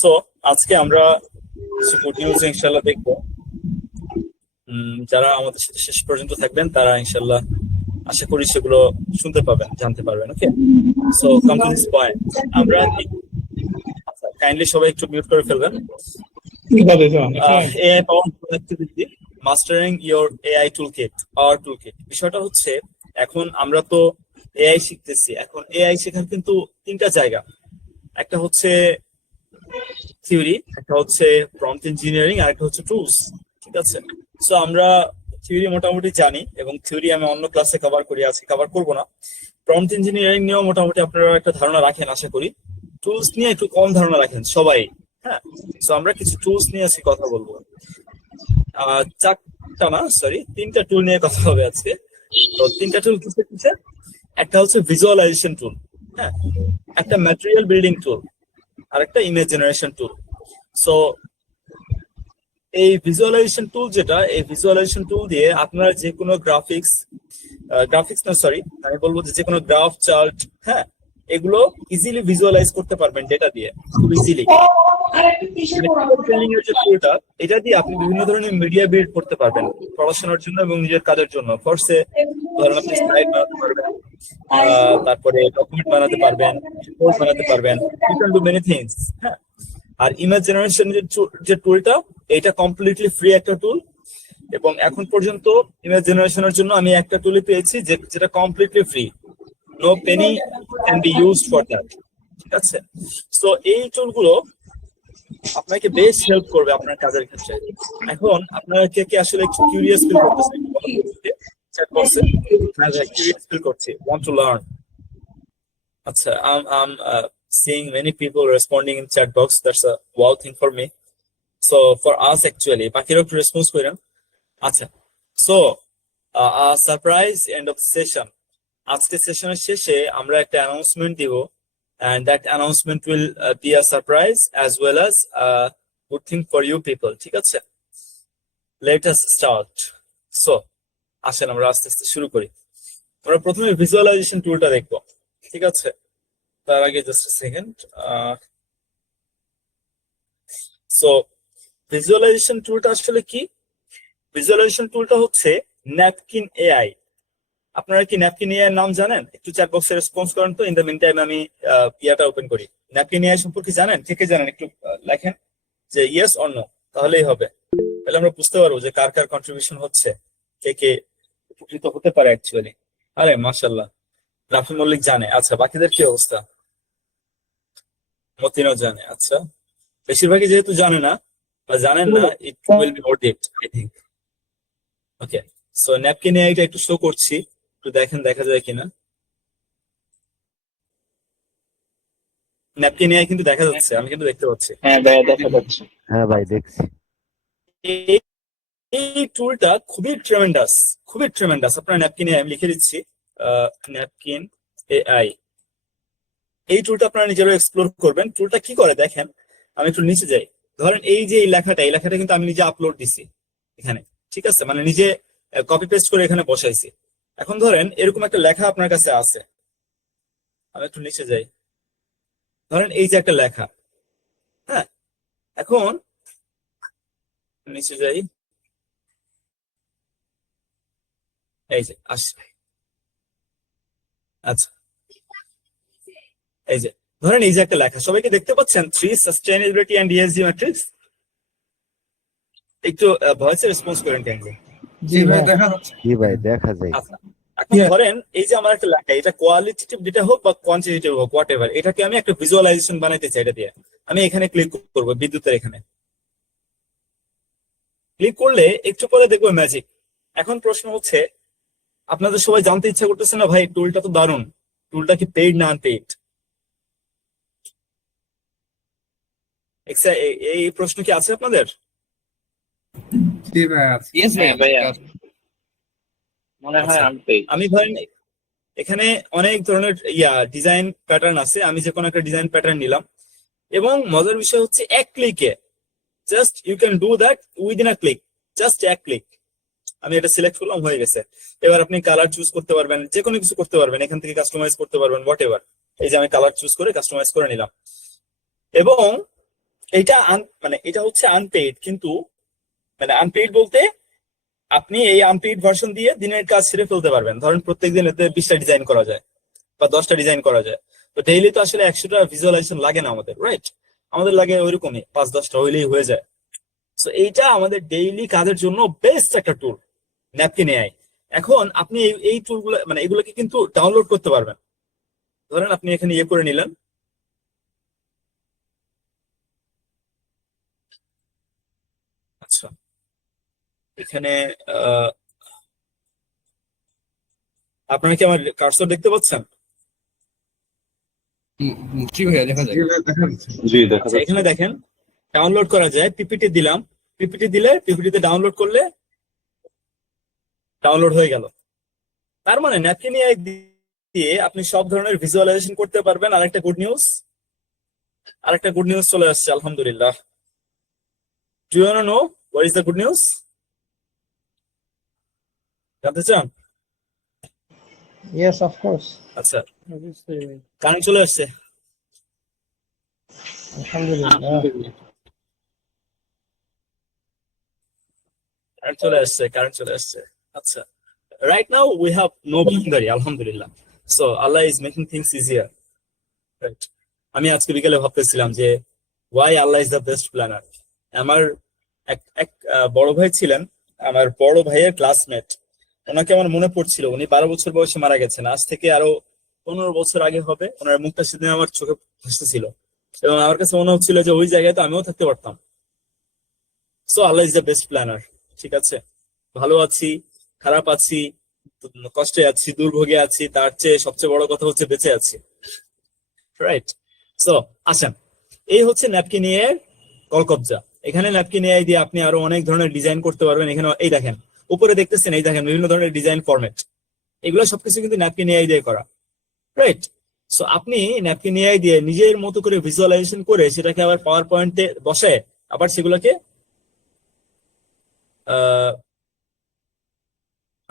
So আজকে আমরা কিছু গুড নিউজ ইনশাল্লাহ দেখবো। যারা আমাদের সাথে শেষ পর্যন্ত থাকবেন তারা ইনশাল্লাহ আশা করি সেগুলো শুনতে পাবেন, জানতে পারবেন। Okay, so come to this point. আমরা কাইন্ডলি সবাই একটু মিউট করে ফেলবেন। AI power productivity mastering your AI toolkit, our toolkit. বিষয়টা হচ্ছে এখন আমরা তো এআই শিখতেছি। এখন এআই শেখার কিন্তু তিনটা জায়গা, একটা হচ্ছে থিওরি, একটা হচ্ছে প্রম্পট ইঞ্জিনিয়ারিং, আর একটা হচ্ছে টুলস। ঠিক আছে, সো আমরা থিওরি মোটামুটি জানি এবং থিওরি আমি অন্য ক্লাসে কভার করি, আজকে কভার করবো না। প্রম্পট ইঞ্জিনিয়ারিং নিয়েও মোটামুটি আপনারা একটা ধারণা রাখেন আশা করি। টুলস নিয়ে একটু কম ধারণা রাখেন সবাই। হ্যাঁ, সো আমরা কিছু টুলস নিয়ে আজকে কথা বলবো। চারটা না, সরি, তিনটা টুল নিয়ে কথা হবে আজকে। তো তিনটা টুল কিসে? একটা হচ্ছে ভিজুয়ালাইজেশন টুল, হ্যাঁ, একটা ম্যাটেরিয়াল বিল্ডিং টুল, আর একটা ইমেজ জেনারেশন টুল। সো এই ভিজুয়ালাইজেশন টুল যেটা, এই ভিজুয়ালাইজেশন টুল দিয়ে আপনারা যে কোনো গ্রাফিক্স না, সরি, আমি বলবো যে কোনো গ্রাফ, চার্ট, হ্যাঁ, এগুলো ইজিলি ভিজুয়ালাইজ করতে পারবেন ডেটা দিয়ে, খুব ইজিলি। বিল্ডিং এর যে টুলটা, এটা দিয়ে আপনি বিভিন্ন ধরনের মিডিয়া বিল্ড করতে পারবেন পড়াশোনার জন্য এবং নিজের কাজের জন্য। ফোর্সে ধরেন আপনি স্লাইড বানাতে পারবেন, তারপরে ডকুমেন্ট বানাতে পারবেন, রিপোর্ট বানাতে পারবেন, you can do many things. হ্যাঁ, আর ইমেজ জেনারেশন যে টুলটা, এটা কমপ্লিটলি ফ্রি একটা টুল। এবং এখন পর্যন্ত ইমেজ জেনারেশনের জন্য আমি একটা টুলই পেয়েছি যেটা completely free, no penny can be used for that. ঠিক আছে, সো এই টুলগুলো আপনাকে বেশ হেল্প করবে আপনার কাজের ক্ষেত্রে। এখন আপনারা কে কে আসলে একটু কিউরিয়াস ফিল করতেছেন চ্যাট বক্সে? হ্যাঁ ভাই, কিউরিয়াস ফিল করছি, ওয়ান্ট টু লার্ন। আচ্ছা, I'm seeing many people responding in chat box. That's a wow thing for me. So for us actually, বাকিরা একটু রেসপন্স করেন। আচ্ছা, so surprise end of session. আজকে সেশনের শেষে আমরা একটা অ্যানাউন্সমেন্ট দিব, and that announcement will be a surprise as well as a good thing for you people. ঠিক আছে, let us start. So আসেন আমরা আস্তে আস্তে শুরু করি। আমরা প্রথমে ভিজুয়ালাইজেশন টুলটা দেখবো, ঠিক আছে? তার আগে জাস্ট সেকেন্ড। সো ভিজুয়ালাইজেশন টুলটা আসলে কি? ভিজুয়ালাইজেশন টুলটা হচ্ছে ন্যাপকিন এআই। আপনারা কি ন্যাপকিন এআই এর নাম জানেন? একটু চ্যাট বক্সে রেসপন্স করেন তো। ইন দ্য মিন টাইম আমি ইয়াটা ওপেন করি। ন্যাপকিন এআই সম্পর্কে জানেন? কে কে জানেন? একটু লেখেন যে ইয়েস অর নো, তাহলেই হবে। তাহলে আমরা বুঝতে পারবো যে কার কার কন্ট্রিবিউশন হচ্ছে, কে কে উপকৃত হতে পারে অ্যাকচুয়ালি। আরে মাশাআল্লাহ, রাফি মল্লিক জানে। আচ্ছা, বাকিদের কি অবস্থা? মতিনও জানে। আচ্ছা, বেশিরভাগই যেহেতু জানে না বা জানেন না, it will be more dipped I think. Okay, so napkin এআইটা একটু শো করছি, একটু দেখেন দেখা যায় কিনা। ন্যাপকিন এআই কিন্তু দেখা যাচ্ছে, আমি কিন্তু দেখতে পাচ্ছি। হ্যাঁ ভাইয়া, দেখা যাচ্ছে। হ্যাঁ ভাই, দেখছি। এই এই টুলটা খুবই ট্রেমেন্ডাস। আপনার ন্যাপকিন এআই আমি লিখে দিচ্ছি, ন্যাপকিন এআই। এই টুলটা আপনারা নিজেরাও এক্সপ্লোর করবেন। টুলটা কি করে দেখেন, আমি একটু নিচে যাই। ধরেন এই যে এই লেখাটা কিন্তু আমি নিজে আপলোড দিছি এখানে, ঠিক আছে, মানে নিজে কপি পেস্ট করে এখানে বসাইছি। এখন ধরেন এরকম একটা লেখা আপনার কাছে আছে, আমি একটু নিচে যাই। ধরেন এই যে একটা লেখা, হ্যাঁ, এখন নিচে যাই, এই যে আসছে। আচ্ছা, এই যে ধরেন এই যে একটা লেখা, সবাইকে দেখতে পাচ্ছেন, 3 সাস্টেইনেবিলিটি এন্ড ইএসজি ম্যাট্রিক্স। একটু ভয়েসে রেসপন্স করেন কেন? জি ভাই, দেখা যাচ্ছে। জি ভাই, দেখা যায়। আচ্ছা, এখন ধরেন এই যে আমার একটা লেখা, এটা কোয়ালিটেটিভ ডেটা হোক বা কোয়ান্টিটেটিভ হোক, হোয়াট এভার, এটাকে আমি একটা ভিজুয়ালাইজেশন বানাইতে চাই। এটা দিয়ে আমি এখানে ক্লিক করবো, বিদ্যুতের এখানে ক্লিক করলে একটু পরে দেখবো ম্যাজিক। এখন প্রশ্ন হচ্ছে, আপনাদের সবাই জানতে ইচ্ছা করতেছে না ভাই, টুলটা তো দারুণ, টুলটা কি পেইড না আনপেইড? এই প্রশ্ন কি আছে আপনাদের? জি ভাই, আছে। ইয়েস ভাইয়া, মনে হয় আচ্ছা, আনপেইড। আমি ধরেন এখানে অনেক ধরনের ডিজাইন প্যাটার্ন আছে, আমি যে কোনো একটা ডিজাইন প্যাটার্ন নিলাম এবং মজার বিষয় হচ্ছে এক ক্লিকে just you can do that within a click, just এক ক্লিক। আমি এটা সিলেক্ট করলাম, হয়ে গেছে। এবার আপনি কালার চুজ করতে পারবেন, যে কোনো কিছু করতে পারবেন, এখান থেকে কাস্টমাইজ করতে পারবেন, হোয়াট এভার। এই যে আমি কালার চুজ করে কাস্টমাইজ করে নিলাম এবং মানে এটা হচ্ছে আনপেইড, কিন্তু মানে আনপেইড বলতে আপনি এই আনপেইড ভার্সন দিয়ে দিনের কাজ সেরে ফেলতে পারবেন। ধরেন প্রত্যেকদিন এতে 20টা ডিজাইন করা যায় বা 10টা ডিজাইন করা যায়। তো ডেইলি তো আসলে 100টা ভিজুয়ালাইজেশন লাগে না আমাদের, রাইট? আমাদের লাগে ওইরকমই 5-10টা হইলেই হয়ে যায়। তো এইটা আমাদের ডেইলি কাজের জন্য বেস্ট একটা টুল, ন্যাপকিন এআই। এখন আপনি এই টুলগুলো মানে এগুলোকে কিন্তু ডাউনলোড করতে পারবেন। ধরেন আপনি এখানে ইয়ে করে নিলেন, আচ্ছা এখানে আহ আপনারা কি আমার কার্সর দেখতে পাচ্ছেন? জি ভাইয়া দেখা যায়। জি ভাইয়া দেখা যাচ্ছে। জি দেখা আচ্ছা যাচ্ছে। এখানে দেখেন ডাউনলোড করা যায়, পিপিটি দিলাম, পিপিটি দিলে পিপিটিতে ডাউনলোড করলে ডাউনলোড হয়ে গেল। তার মানে ন্যাপকিন এআই দিয়ে আপনি সব ধরনের ভিজুয়ালাইজেশন করতে পারবেন। আরেকটা গুড নিউজ চলে আসছে, আলহামদুলিল্লাহ। Do you know what is the good news? জানতে চান? Yes, of course. আচ্ছা, Obviously. কারেন্ট চলে আসছে। Alhamdulillah. কারেন্ট চলে আসছে। আচ্ছা, right now we have no boundary, alhamdulillah. So Allah is making things easier, right? আমি আজকে বিকেলে ভাবতেছিলাম যে why Allah is the best planner. আমার এক বড় ভাই ছিলেন, আমার বড় ভাইয়ের ক্লাসমেট। ওনাকে আমার মনে পড়ছিল, উনি 12 বছর বয়সে মারা গেছেন। আজ থেকে আরো 15 বছর আগে হবে। ওনার মুখটা সেদিন আমার চোখে ভাসতেছিল এবং আমার কাছে মনে হচ্ছিল যে ওই জায়গায় তো আমিও থাকতে পারতাম। So Allah is the best planner. ঠিক আছে, ভালো আছি, খারাপ আছি, কষ্টে আছি, দুর্ভোগে আছি, তার চেয়ে সবচেয়ে বড় কথা হচ্ছে বেঁচে আছি, রাইট? সো আসেন, এই হচ্ছে ন্যাপকিন এআই এর কলকবজা। এখানে ন্যাপকিন এআই দিয়ে আপনি আরো অনেক ধরনের ডিজাইন করতে পারবেন। এখানে এই দেখেন উপরে দেখতেছেন, এই দেখেন বিভিন্ন ধরনের ডিজাইন ফরম্যাট, এগুলো সবকিছু কিন্তু ন্যাপকিন এআই দিয়ে করা, রাইট? সো আপনি ন্যাপকিন এআই দিয়ে নিজের মতো করে ভিজুয়ালাইজেশন করে সেটাকে আবার পাওয়ার পয়েন্টে বসে আবার সেগুলোকে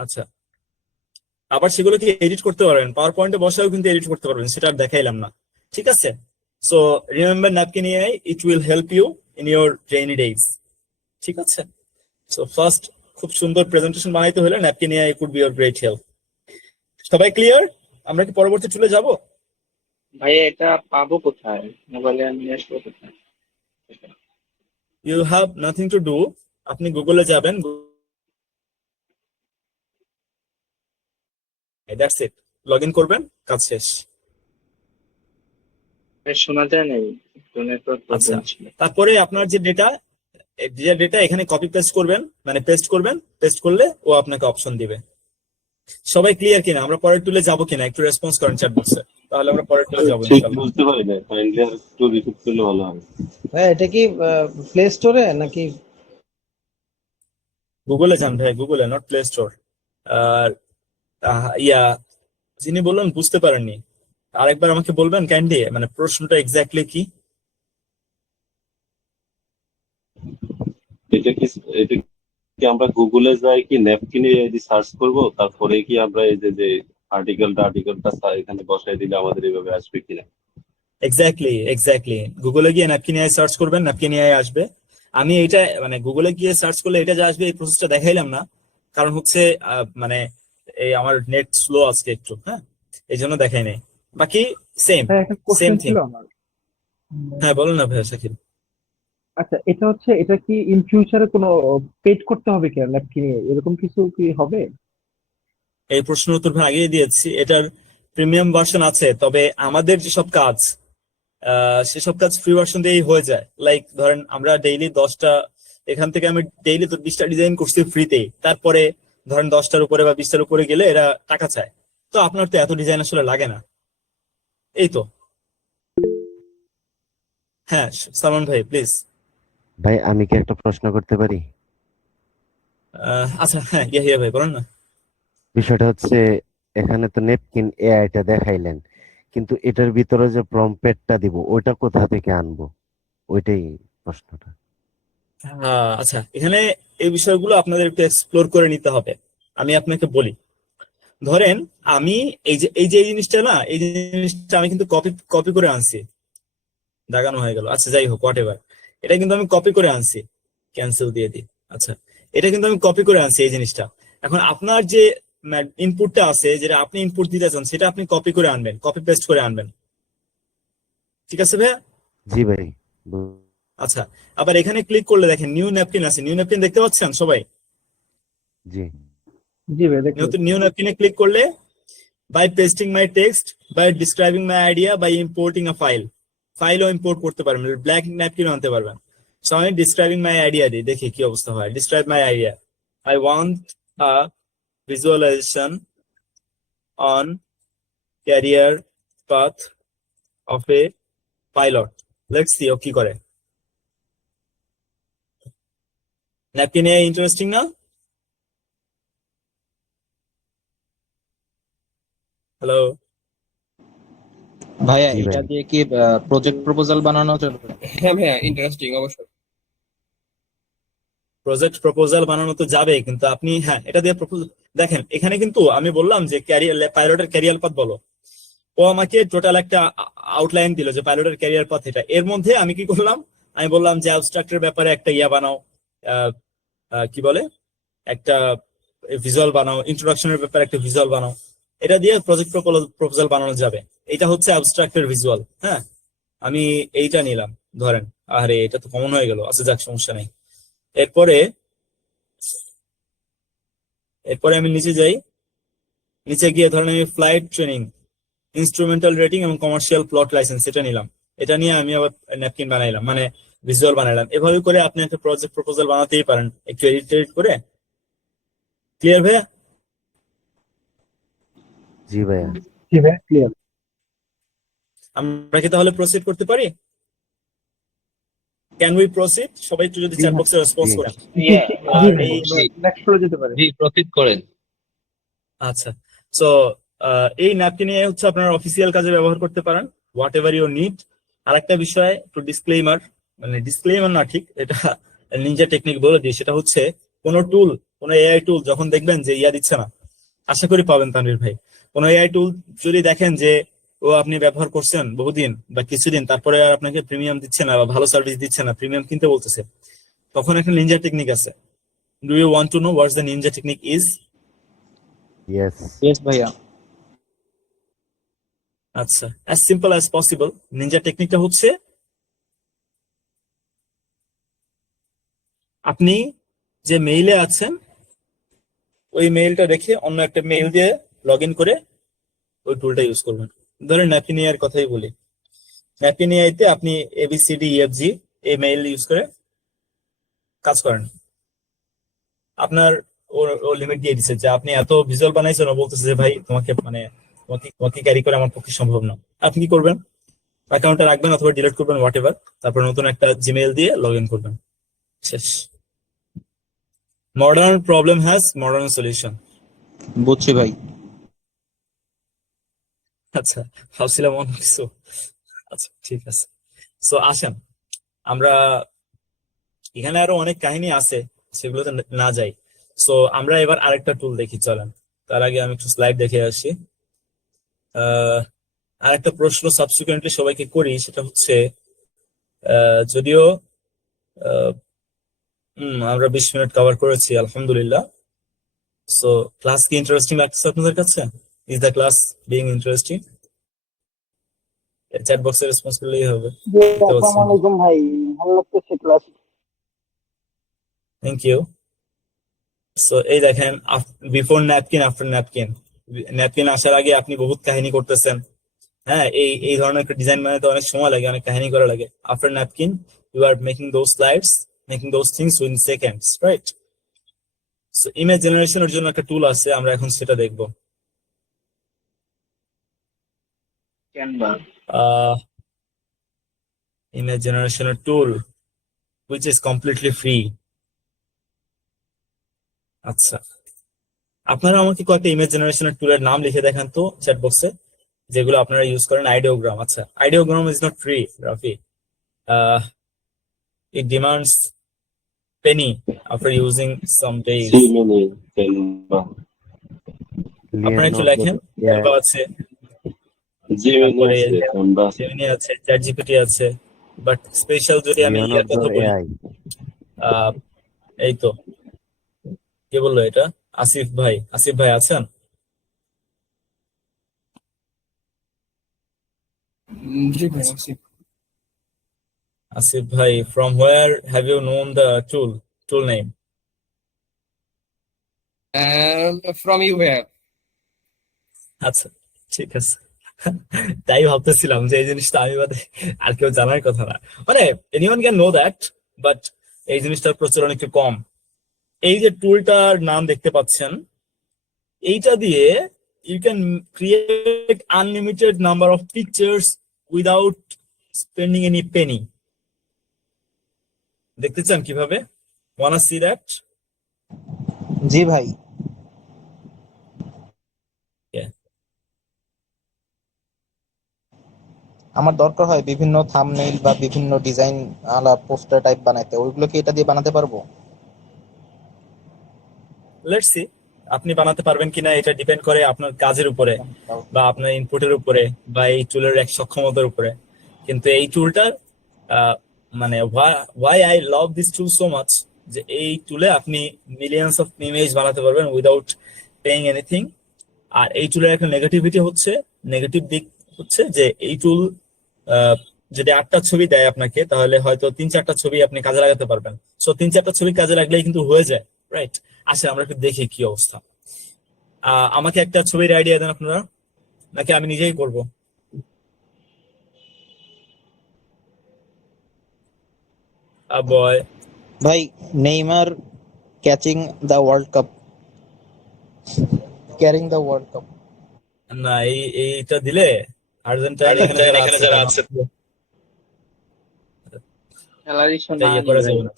আচ্ছা আবার সেগুলোকে এডিট করতে পারবেন। পাওয়ার পয়েন্টে বসাও কিন্তু এডিট করতে পারবেন, সেটা আর দেখাইলাম না। ঠিক আছে, so remember Napkin AI, it will help you in your rainy days. ঠিক আছে, সো ফার্স্ট খুব সুন্দর প্রেজেন্টেশন বানাইতে হলে Napkin AI could be your great help. সবাই ক্লিয়ার? আমরা কি পরবর্তী টুলে যাব? ভাইয়া এটা পাবো কোথায়? মোবাইলে নিয়ে আসবো কোথায়? You have nothing to do, আপনি গুগলে যাবেন, দ্যাটস ইট, লগ ইন করবেন, কাজ শেষ। শোনা যায় নাই, নেটওয়ার্ক আচ্ছা, প্রবলেম ছিল। তারপরে আপনার যে ডেটা এখানে কপি পেস্ট করবেন, মানে পেস্ট করবেন, পেস্ট করলে ও আপনাকে অপশন দিবে। সবাই ক্লিয়ার কিনা? আমরা পরের টুলে যাবো কিনা একটু রেসপন্স করেন চ্যাট বক্সে, তাহলে আমরা পরের টুলে যাবো ঠিক ইনশাআল্লাহ। বুঝতে পারি না, কাইন্ডলি আর একটু রিপিট করলে ভালো হয়। ভাই এটা কি প্লে স্টোরে নাকি? গুগলে যান ভাই, গুগলে, নট প্লে স্টোর। আর ইয়া যিনি বললেন বুঝতে পারেননি, আরেকবার আমাকে বলবেন কাইন্ডলি, মানে প্রশ্নটা এক্স্যাক্টলি কি? এটা কি এটা কি আমরা গুগলে যাই কি ন্যাপকিনে এআই সার্চ করব, তারপরে কি আমরা এই যে আর্টিকেলটা এখানে বসাই দিলে আমাদের এইভাবে আসবে কিনা? এক্স্যাক্টলি গুগলে গিয়ে ন্যাপকিন এআই সার্চ করবেন, ন্যাপকিন এআই আসবে। আমি এটা মানে গুগলে গিয়ে সার্চ করলে এটা যে আসবে এই প্রসেসটা দেখাইলাম না, কারণ হচ্ছে মানে এই আমার নেট স্লো আজকে একটু, হ্যাঁ, এই জন্য দেখাই নাই। বাকি সেম ভাই একটা কোশ্চেন সেম থিং। ছিল আমার। হ্যাঁ বলুন না ভাই শাকিল। আচ্ছা, এটা কি ইন ফিউচারে কোনো পেড করতে হবে কি ল্যাব কিনে, এরকম কিছু কি হবে? এই প্রশ্নের উত্তর ভাই আগেই দিয়েছি, এটার প্রিমিয়াম ভার্সন আছে, তবে আমাদের যেসব কাজ সেসব কাজ ফ্রি ভার্সন দিয়েই হয়ে যায়। লাইক ধরেন আমরা ডেইলি 10টা, এখান থেকে আমি ডেইলি তো 20টা ডিজাইন করছি ফ্রিতেই, তারপরে ধরেন 10টার উপরে বা 20টার উপরে গেলে এরা টাকা চায়। তো আপনার তো এত ডিজাইন আসলে লাগে না, এই তো। হ্যাঁ সালমান ভাই প্লিজ। ভাই আমি কি একটা প্রশ্ন করতে পারি? আচ্ছা হ্যাঁ, ইয়া ভাই বলেন না। বিষয়টা হচ্ছে, এখানে তো নেপকিন এআইটা দেখাইলেন, কিন্তু এটার ভিতরে যে প্রম্পটটা দিব ওইটা কোথা থেকে আনবো, ওইটাই প্রশ্নটা। আচ্ছা, এখানে এই বিষয়গুলো আপনাদের একটু এক্সপ্লোর করে নিতে হবে। আমি আপনাকে বলি, ধরেন আমি এই জিনিসটা না, এই জিনিসটা আমি কিন্তু কপি করে আনছি, দাগানো হয়ে গেল। আচ্ছা যাই হোক, হোয়াট এভার। এটা কিন্তু আমি কপি করে আনছি, ক্যান্সেল দিয়ে দিই। আচ্ছা, এটা কিন্তু আমি কপি করে আনছি এই জিনিসটা। এখন আপনার যে ইনপুটটা আছে, যেটা আপনি ইনপুট দিতে চান, সেটা আপনি কপি করে আনবেন, কপি পেস্ট করে আনবেন। ঠিক আছে ভাইয়া? জি ভাই। আচ্ছা, আবার এখানে ক্লিক করলে দেখেন নিউ ন্যাপকিন আছে, নিউ ন্যাপকিন দেখতে পাচ্ছেন সবাই? জি জি ভাই দেখুন। নিউ ন্যাপকিনে ক্লিক করলে by pasting my text, by describing my idea, by importing a file, ফাইলও ইম্পোর্ট করতে পারবেন, ব্ল্যাক ন্যাপকিন আনতে পারবেন। সো আমি describing my idea দিই, দেখি কি অবস্থা হয়। describe my idea, I want a visualization on career path of a pilot. Let's see ও কি করে। ন্যাপকিনে ইন্টারেস্টিং না? হ্যালো, ভাইয়া জি এটা ভাই। দিয়ে কি প্রজেক্ট প্রপোজাল বানানো চলবে? হ্যাঁ ভাইয়া, ইন্টারেস্টিং অবশ্যই। প্রজেক্ট প্রপোজাল বানানো তো যাবে, কিন্তু আপনি হ্যাঁ এটা দিয়ে প্রপোজাল দেখেন। এখানে কিন্তু আমি বললাম যে ক্যারিয়ার পাইলটের ক্যারিয়ার পাথ বলো, ও আমাকে টোটাল একটা আউটলাইন দিল যে পাইলটের ক্যারিয়ার পাথ এটা। এর মধ্যে আমি কি করলাম, আমি বললাম যে অ্যাবস্ট্রাক্টের ব্যাপারে একটা ইয়া বানাও, কি বলে, একটা ভিজুয়াল বানাও, ইন্ট্রোডাকশনের ব্যাপারে একটা ভিজুয়াল বানাও। এটা দিয়ে প্রজেক্ট প্রপোজাল বানানো যাবে। এটা হচ্ছে অ্যাবস্ট্রাক্টের ভিজুয়াল। হ্যাঁ, আমি এইটা নিলাম ধরেন। আরে এটা তো কমন হয়ে গেল, আচ্ছা যাক, সমস্যা নেই। এরপরে আমি নিচে যাই, নিচে গিয়ে ধরেন আমি ফ্লাইট ট্রেনিং, ইনস্ট্রুমেন্টাল রেটিং এবং কমার্শিয়াল প্লট লাইসেন্স এটা নিলাম। এটা নিয়ে আমি আবার ন্যাপকিন বানাইলাম, মানে ভিজুয়াল বানাইলাম। এভাবে করে আপনি একটা প্রজেক্ট প্রপোজাল বানাতেই পারেন, একটু এডিট করে। ক্লিয়ার ভাইয়া? জি ভাইয়া। জি ভাই ক্লিয়ার। আমরা কি তাহলে প্রসিড করতে পারি? Can we proceed? সবাই একটু যদি চ্যাট বক্সে রেসপন্স জি। করেন। Yeah, জি আর ভাই, এই নেক্সট ফ্লোরে যেতে পারে। জি প্রসিড করেন। আচ্ছা, সো এই ন্যাপকিনে হচ্ছে আপনার অফিসিয়াল কাজে ব্যবহার করতে পারেন, হোয়াট এভার ইউ নিড। আর একটা বিষয় একটু ডিসক্লেইমার, মানে ডিসক্লেইমার না ঠিক, এটা নিনজা টেকনিক বলে দিই। সেটা হচ্ছে কোনো টুল, কোনো এআই টুল যখন দেখবেন যে ইয়া দিচ্ছে না, আশা করি পাবেন তানভীর ভাই, কোনো এআই টুল যদি দেখেন যে ও আপনি ব্যবহার করছেন বহুদিন বা কিছুদিন, তারপরে আর আপনাকে প্রিমিয়াম দিচ্ছে না বা ভালো সার্ভিস দিচ্ছে না, প্রিমিয়াম কিনতে বলতেছে, তখন একটা নিনজা টেকনিক আছে। Do you want to know what's the ninja technique is? Yes. Yes ভাইয়া। আচ্ছা, as simple as possible, নিনজা টেকনিকটা হচ্ছে আপনি যে মেইলে আছেন ওই মেইলটা রেখে অন্য একটা মেইল দিয়ে লগ ইন করে ওই টুলটা ইউজ করবেন। ধরেন ন্যাপিনিয়ার কথাই বলি, ন্যাপিনিয়াতে আপনি ABCDEFG এই মেইল ইউজ করে কাজ করেন। আপনার ও লিমিট দিয়ে দিচ্ছে যে আপনি এত ভিজুয়াল বানাইছেন, ও বলতেছে যে ভাই তোমাকে মানে তোমাকে ক্যারি করে আমার পক্ষে সম্ভব না। আপনি কি করবেন, অ্যাকাউন্টে রাখবেন অথবা ডিলিট করবেন, হোয়াট এভার, তারপর নতুন একটা জিমেইল দিয়ে লগ ইন করবেন, শেষ। Modern problem has modern solution. বুঝছি ভাই। আচ্ছা, ভাবছিলাম অন্য কিছু। আচ্ছা ঠিক আছে, সো আসেন আমরা, এখানে আরো অনেক কাহিনী আছে, সেগুলোতে না যাই। সো আমরা এবার আরেকটা টুল দেখি, চলেন। তার আগে আমি একটু স্লাইড দেখে আসি। আরেকটা প্রশ্ন সাবসিকুয়েন্টলি সবাইকে করি, সেটা হচ্ছে যদিও আমরা 20 মিনিট কভার করেছি আলহামদুলিল্লাহ। সো ক্লাস কি ইন্টারেস্টিং লাগছে আপনাদের কাছে? Is the class being interesting? Chat বক্সে রেসপন্স করলেই হবে। আসসালামু আলাইকুম ভাই, ভালো লাগতেছে ক্লাস। Thank you. সো এই দেখেন, before napkin, after napkin. Napkin আসার আগে আপনি বহুত কাহিনী করতেছেন। হ্যাঁ, এই ধরনের একটা ডিজাইন বানাতে অনেক সময় লাগে, অনেক কাহিনী করা লাগে। After Napkin you are making those slides, making those things win seconds, right? So image জেনারেশনের জন্য একটা টুল আছে, আমরা এখন সেটা দেখবো। Canva. Image generation tool which is completely free. আচ্ছা, আপনারা আমাকে কয়েকটা ইমেজ জেনারেশনের টুলের নাম লিখে দেখান তো চ্যাট বক্সে, যেগুলো আপনারা ইউজ করেন। আইডিওগ্রাম, আচ্ছা, Ideogram is not free Rafi, it demands penny after using some days. Gemini, Canva. আপনারা একটু লেখেন। Canva আছে, Gemini তারপরে আছে, Canva আছে। Gemini আছে, ChatGPT আছে, বাট স্পেশাল যদি আমি ইয়ার লিওনার্দো কথা বলি, এআই। আহ, এই তো কে বললো এটা? আসিফ ভাই, আসিফ ভাই আছেন? জি ভাই আছি। আসিফ ভাই, from where have you known the tool name? From you where? আচ্ছা, ঠিক আছে। তাই ভাবতেছিলাম যে এই জিনিসটা আমি বাদে আর কেউ জানার কথা না, মানে anyone can know that, but এই জিনিসটার প্রচলন একটু কম। এই যে টুলটার নাম দেখতে পাচ্ছেন, এইটা দিয়ে you can create unlimited number of pictures without spending any penny. দেখতে চান কিভাবে? Wanna see that? জি ভাই। আমার দরকার হয় বিভিন্ন থাম্বনেইল বা বিভিন্ন ডিজাইন আলা পোস্টার টাইপ বানাইতে, ওইগুলো কি এটা দিয়ে বানাতে পারবো? লেটস সি আপনি বানাতে পারবেন কিনা, এটা ডিপেন্ড করে আপনার কাজের উপরে বা আপনার ইনপুটের উপরে বা এই টুলের এক সক্ষমতার উপরে। কিন্তু এই টুলটার মানে why I love this tool so much, যে এই টুলে আপনি মিলিয়ন্স অফ ইমেজ বানাতে পারবেন উইদাউট পেইং এনিথিং। আর এই টুলের একটা নেগেটিভ দিক হচ্ছে যে এই টুল যদি 8টা ছবি দেয় আপনাকে, তাহলে হয়তো 3-4টা ছবি আপনি কাজে লাগাতে পারবেন। সো 3-4টা ছবি কাজে লাগলেই কিন্তু হয়ে যায়, রাইট? আচ্ছা, আমরা একটু দেখি কি অবস্থা। আমাকে একটা ছবির আইডিয়া দেন আপনারা, নাকি আমি নিজেই করব? বয় ভাই, Neymar catching the world cup, carrying the world cup. না, এইটা দিলে আর্জেন্টাইন এখানে যারা আছে স্যালারি এটা শোনা ইয়ে নি করা ভাই। যাবে না।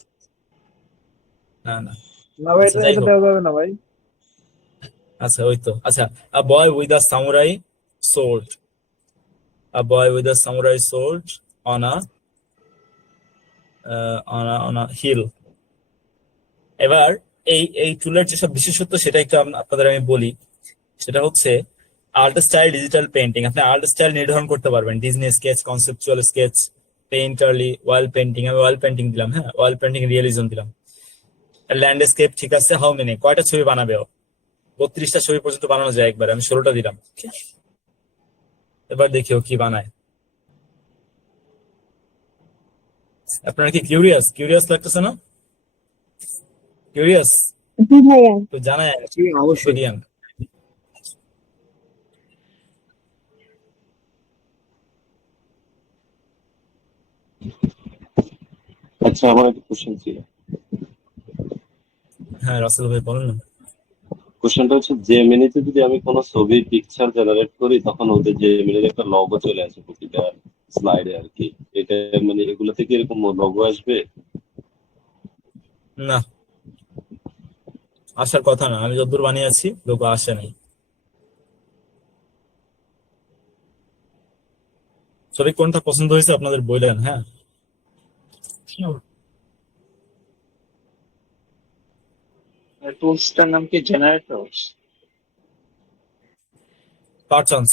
না না, না ভাই, আচ্ছা এটা যাই এটা হোক। দেওয়া যাবে না ভাই। আচ্ছা, ওই তো। আচ্ছা, a boy with a samurai sword, a boy with a samurai sword on a hill. এবার এই টুলের যেসব বিশেষত্ব সেটা একটু আপনাদের আমি বলি। সেটা হচ্ছে আর্ট স্টাইল ডিজিটাল পেইন্টিং। আপনি আর্ট স্টাইল নির্ধারণ করতে পারবেন, Disney sketch, conceptual sketch, পেইন্টারলি, wall painting. আমি ওয়াল পেইন্টিং দিলাম, হ্যাঁ, ওয়াল পেইন্টিং রিয়েলিজম দিলাম। ল্যান্ডস্কেপ, ঠিক আছে, হাউ মেনি, কয়টা ছবি বানাবে ও? 32টা ছবি পর্যন্ত বানানো যায় একবার, আমি 16টা দিলাম। এবার দেখি ও কি বানায়। আপনারা কি কিউরিয়াস লাগতেছে না? কিউরিয়াস জি ভাইয়া। তো জানায় অবশ্যই। দিয়ান। আচ্ছা, আমার একটা কোশ্চেন ছিল। হ্যাঁ, রাসেল ভাই বলেন না। কোশ্চেনটা হচ্ছে, জেমিনিতে যদি আমি কোনো ছবির পিকচার জেনারেট করি, তখন ওদের জেমিনির একটা লগো চলে আসে প্রতিটা স্লাইডে আর কি। এটা মানে এগুলো থেকে এরকম লগো আসবে? না, আসার কথা না। আমি যতদূর বানিয়েছি লোগো আসে নাই। ছবি কোনটা পছন্দ হয়েছে আপনাদের বললেন, হ্যাঁ? টুলসটার নাম কি? জেনারেটরস? পারচান্স।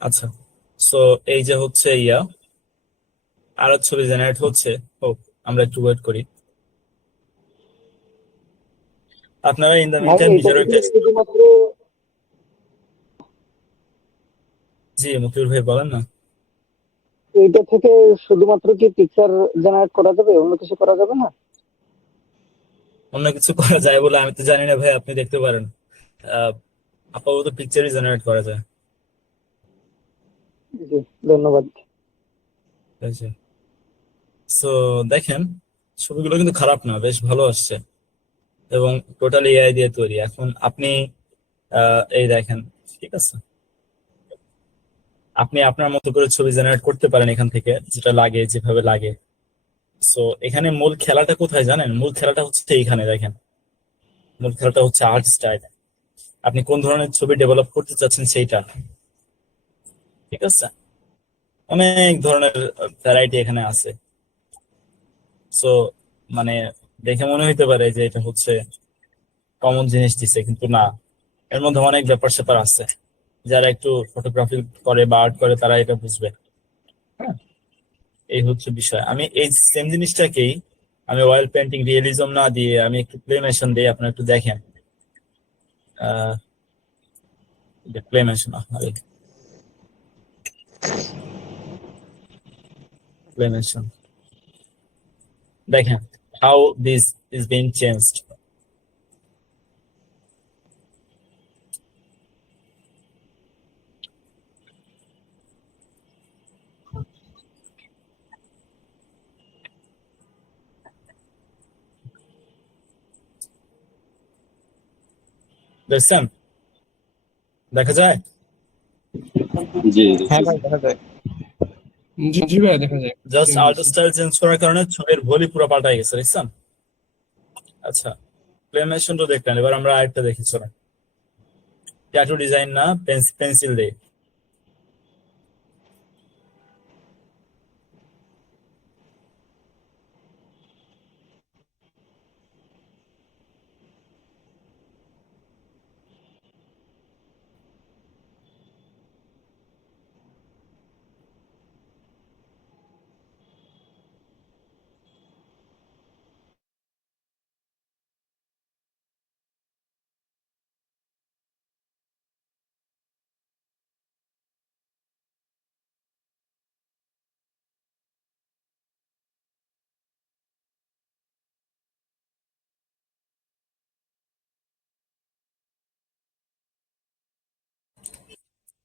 আচ্ছা, সো এই যে হচ্ছে আরো ছবি জেনারেট হচ্ছে। হোক, আমরা একটু ওয়েট করি। আপনারা ইন দ্য মিন ভাই টাইম এটা নিজেরও থেকে একটা। শুধুমাত্র জি, মুকির ভাই বলেন না। এইটা থেকে শুধুমাত্র কি পিকচার জেনারেট করা যাবে, অন্য কিছু করা যাবে না? অন্য কিছু করা যায় বলে আমি তো জানি না ভাই, আপনি দেখতে পারেন। আহ আপাতত পিকচারই জেনারেট করা যায়। জি, ধন্যবাদ। সো দেখেন, ছবিগুলো কিন্তু খারাপ না, বেশ ভালো আসছে এবং টোটালি এআই দিয়ে তৈরি। এখন আপনি এই দেখেন, ঠিক আছে, আপনি আপনার মতো করে ছবি জেনারেট করতে পারেন এখান থেকে, যেটা লাগে যেভাবে লাগে। সো এখানে মূল খেলাটা কোথায় জানেন? মূল খেলাটা হচ্ছে এইখানে, দেখেন, মূল খেলাটা হচ্ছে আর্ট স্টাইল। আপনি কোন ধরনের ছবি ডেভেলপ করতে চাচ্ছেন সেইটা, ঠিক আছে? অনেক ধরনের ভ্যারাইটি এখানে আছে। সো মানে দেখে মনে হইতে পারে যে এটা হচ্ছে কমন জিনিস দিছে, কিন্তু না, এর মধ্যে অনেক ব্যাপার স্যাপার আছে। যারা একটু ফটোগ্রাফি করে বা আর্ট করে তারা এটা বুঝবে। হ্যাঁ, এই হচ্ছে বিষয়। আমি এই সেম জিনিসটাকেই আমি অয়েল পেন্টিং রিয়েলিজম না দিয়ে আমি একটু প্লেমেশন দিই, আপনারা একটু দেখেন। প্লেমেশন প্লেমেশন দেখেন how this is being changed. দেখছেন, দেখা যায়? জি হ্যাঁ দেখতেছি। ভাই, দেখা যায়। জি ভাইয়া দেখা যায়। জাস্ট Change আউট হচ্ছে। স্টাইল চেঞ্জ করার কারণে ছবির ভলি পুরো পাল্টাই গেছে, দেখছেন? আচ্ছা, প্লেমেশন তো দেখলেন, এবার আমরা আরেকটা দেখি, চলেন। ট্যাটু ডিজাইন না, পেন্সিল দিয়ে।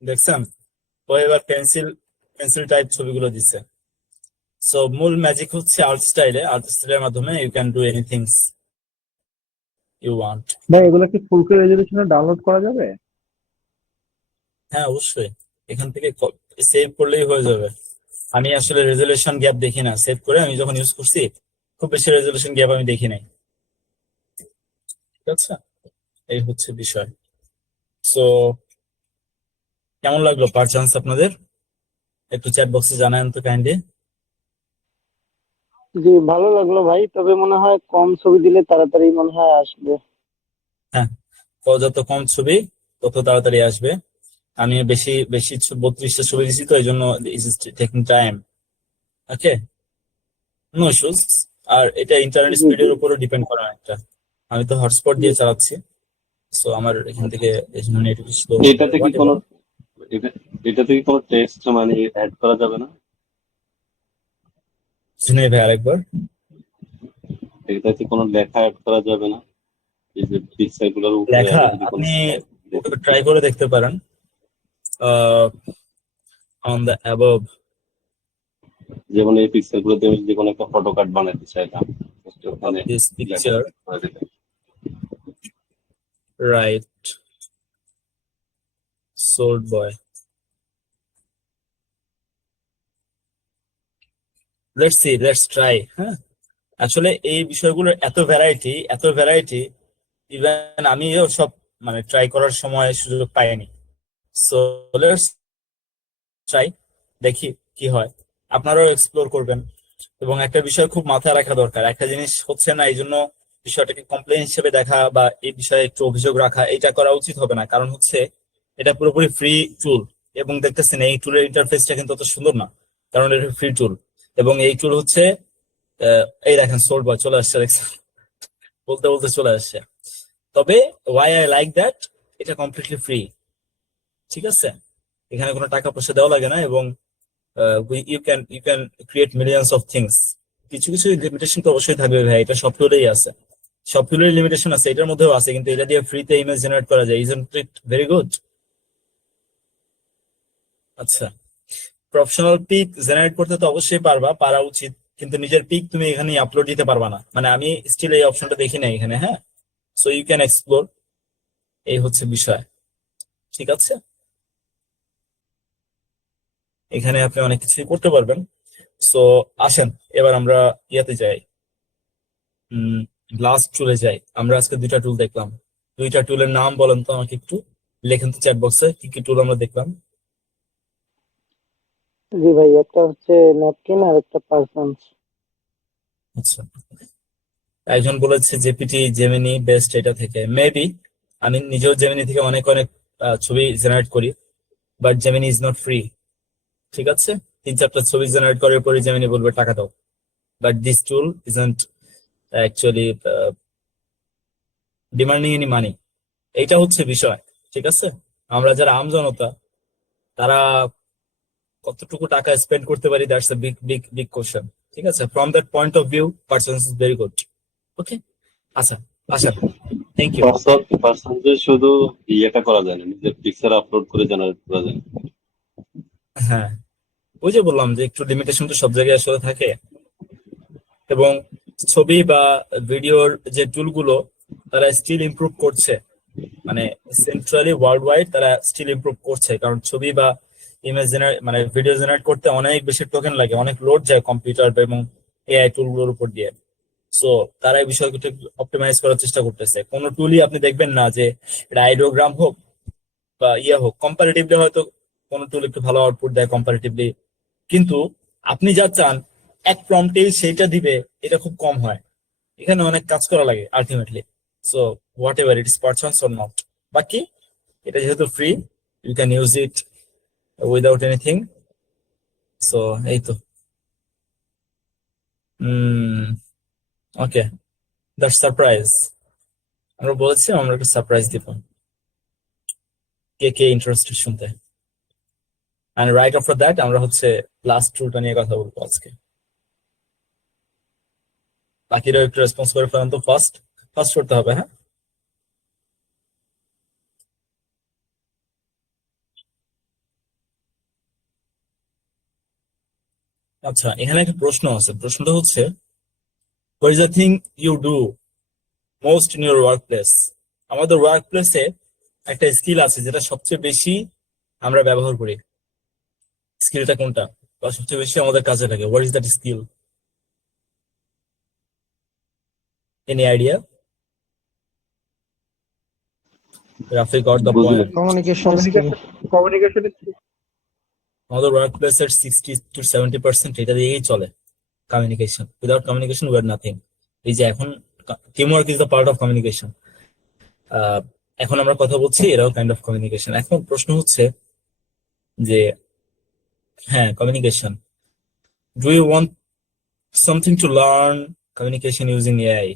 দেখছেন, ও এবার পেন্সিল পেন্সিল টাইপ ছবিগুলো দিচ্ছে। সো মূল ম্যাজিক হচ্ছে আর্ট স্টাইলের মাধ্যমে you can do anything you want. ভাই এগুলো কি ফুল রেজলিউশনে ডাউনলোড করা যাবে? হ্যাঁ, অবশ্যই। এখান থেকে সেভ করলেই হয়ে যাবে। আমি আসলে রেজলিউশন গ্যাপ দেখি না, সেভ করে আমি যখন ইউজ করছি খুব বেশি রেজলিউশন গ্যাপ আমি দেখি নাই, ঠিক আছে? এই হচ্ছে বিষয়। সো কেমন লাগলো পার চান্স আপনাদের? একটু চ্যাট বক্সে জানান তো কাইন্ডলি। জি, ভালো লাগলো ভাই, তবে মনে হয় কম ছবি দিলে তাড়াতাড়ি মনে হয় আসবে। হ্যাঁ, যত কম ছবি তত তাড়াতাড়ি আসবে। আমি বেশি বেশি 32টা ছবি দিছি, তো এই জন্য টেকিং টাইম। ওকে, নো ইস্যুস। আর এটা ইন্টারনেট জি জি। স্পিডের উপরও ডিপেন্ড করে অনেকটা। আমি তো হটস্পট দিয়ে চালাচ্ছি, সো আমার এখান থেকে এই জন্য নেট স্লো হবে, এটাতে কি হোয়াট কোনো এভার। এটা এটাতে কি কোনো টেক্সট মানে অ্যাড করা যাবে না? শুনে ভাই আরেকবার। এটাতে কোনো লেখা অ্যাড করা যাবে না? এই যে পিকচার গুলোর উপরে লেখা আমি যদি কোনো আপনি slide ট্রাই করে দেখতে পারেন। অন দ্য অ্যাবভ, যেমন এই পিকচার গুলোতে আমি যে কোনো একটা ফটো কার্ড বানাতে চাইলাম, just of ওখানে this লেখা picture, করে দিলাম। right, sold boy. Let's try. হ্যাঁ, আসলে এই বিষয়গুলোর এত ভ্যারাইটি ইভেন আমিও সব মানে ট্রাই করার সময় সুযোগ পাইনি। সো লেটস ট্রাই, দেখি কি হয়। আপনারাও এক্সপ্লোর করবেন। এবং একটা বিষয় খুব মাথায় রাখা দরকার, একটা জিনিস হচ্ছে না এই জন্য বিষয়টাকে কমপ্লেন হিসেবে দেখা বা এই বিষয়ে একটু অভিযোগ রাখা, এটা করা উচিত হবে না। কারণ হচ্ছে এটা পুরোপুরি ফ্রি টুল, এবং দেখতেছেন এই টুলের ইন্টারফেসটা কিন্তু অত সুন্দর না, কারণ এটা ফ্রি টুল। এবং এই টুল হচ্ছে এই দেখেন সোল্ড বয় চলে আসছে, দেখছেন? বলতে বলতে চলে আসছে। তবে ওয়াই আই লাইক দ্যাট, এটা কমপ্লিটলি ফ্রি, ঠিক আছে? এখানে কোনো টাকা পয়সা দেওয়া লাগে না, এবং you can create millions of things. কিছু কিছু লিমিটেশন তো অবশ্যই থাকবে ভাই, এটা সব টুলেই আছে, সব টুলের লিমিটেশন আছে, এটার মধ্যেও আছে, কিন্তু এটা দিয়ে ফ্রিতে ইমেজ জেনারেট করা যায়। Isn't it very good? আচ্ছা, প্রফেশনাল পিক জেনারেট করতে তো অবশ্যই পারা উচিত, কিন্তু নিজের পিক তুমি এখানে আপলোড দিতে পারবা না। মানে আমি স্টিল এই অপশনটা দেখি না এখানে। হ্যাঁ, সো ইউ ক্যান এক্সপ্লোর, এই হচ্ছে বিষয়, ঠিক আছে? এখানে আপনি অনেক কিছুই করতে পারবেন। সো আসেন এবার আমরা ইয়াতে যাই, লাস্ট টুলে যাই। আমরা আজকে দুইটা টুল দেখলাম, দুইটা টুলের নাম বলেন তো আমাকে একটু, লেখেন তো চ্যাট বক্সে কি কি টুল আমরা দেখলাম। জি ভাই, একটা হচ্ছে ন্যাপকিন আর একটা পারফরমেন্স। আচ্ছা, একজন বলেছে জেপিটি জেমিনি বেস্ট এটা থেকে, মেবি। আমি নিজেও জেমিনি থেকে অনেক অনেক ছবি জেনারেট করি, but Gemini is not free. ঠিক আছে, 3-4টা ছবি জেনারেট করার পরে জেমিনি বলবে টাকা দাও, but this tool isn't actually demanding any money. এইটা হচ্ছে বিষয়। ঠিক আছে, আমরা যারা আমজনতা তারা কতটুকু টাকা স্পেন্ড করতে পারি, that's a big big big question. ঠিক আছে, from that point of view performance is very good. Okay, আচ্ছা আচ্ছা, থ্যাংক ইউ। পার্সোনাল শুধু ইয়েটা করা যায় না, নিজের পিকচার আপলোড করে জেনারেট করা যায়। হ্যাঁ, ওই যে বললাম যে একটু লিমিটেশন তো সব জায়গায় আসলে থাকে, এবং ছবি বা ভিডিওর যে টুলগুলো তারা স্টিল ইমপ্রুভ করছে, মানে সেন্ট্রালি ওয়ার্ল্ড ওয়াইড তারা স্টিল ইমপ্রুভ করছে, কারণ ছবি বা ইমেজ জেনারেট মানে ভিডিও জেনারেট করতে অনেক বেশি টোকেন লাগে, অনেক লোড যায় কম্পিউটার এবং এআই টুলগুলোর উপর দিয়ে। সো তারা এই বিষয়গুলো অপটিমাইজ করার চেষ্টা করতেছে। কোনো টুলই আপনি দেখবেন না যে এটা আইডিওগ্রাম হোক বা ইয়ে হোক, কম্পারেটিভলি হয়তো কোনো টুল একটু ভালো আউটপুট দেয় কম্পারেটিভলি, কিন্তু আপনি যা চান এক প্রম্পটেই সেইটা দিবে, এটা খুব কম হয়। এখানে অনেক কাজ করা লাগে ultimately. So whatever it is performance or not, বাকি এটা যেহেতু free, you can use it without anything. So এই তো, ওকে, দ্যাটস সারপ্রাইজ। আমরা বলেছি আমরা একটা সারপ্রাইজ দিব, কে কে ইন্টারেস্টেড শুনতে। অ্যান্ড রাইট আফটার দ্যাট আমরা হচ্ছে লাস্ট টুলটা নিয়ে কথা বলবো আজকে। বাকিরা একটু রেসপন্স করে ফেলেন তো, ফার্স্ট ফার্স্ট করতে হবে। হ্যাঁ, আচ্ছা, এখানে একটা প্রশ্ন আছে। প্রশ্নটা হচ্ছে, what is the thing you do most in your workplace? আমাদের ওয়ার্ক প্লেসে একটা স্কিল আছে যেটা সবচেয়ে বেশি আমরা ব্যবহার করি। স্কিলটা কোনটা বা সবচেয়ে বেশি আমাদের কাজে লাগে? What is that skill? Any idea? Rafi got the বুঝলেন? পয়েন্ট। Communication skill. কমিউনিকেশন আমাদের ওয়ার্ক প্লেসের 60-70% এটা দিয়েই চলে, communication. Without communication we are nothing. এই যে এখন team work is the part of communication. এখন আমরা কথা বলছি, এরাও কাইন্ড অফ কমিউনিকেশন। এখন প্রশ্ন হচ্ছে যে, হ্যাঁ, communication, do you want something to learn communication using AI?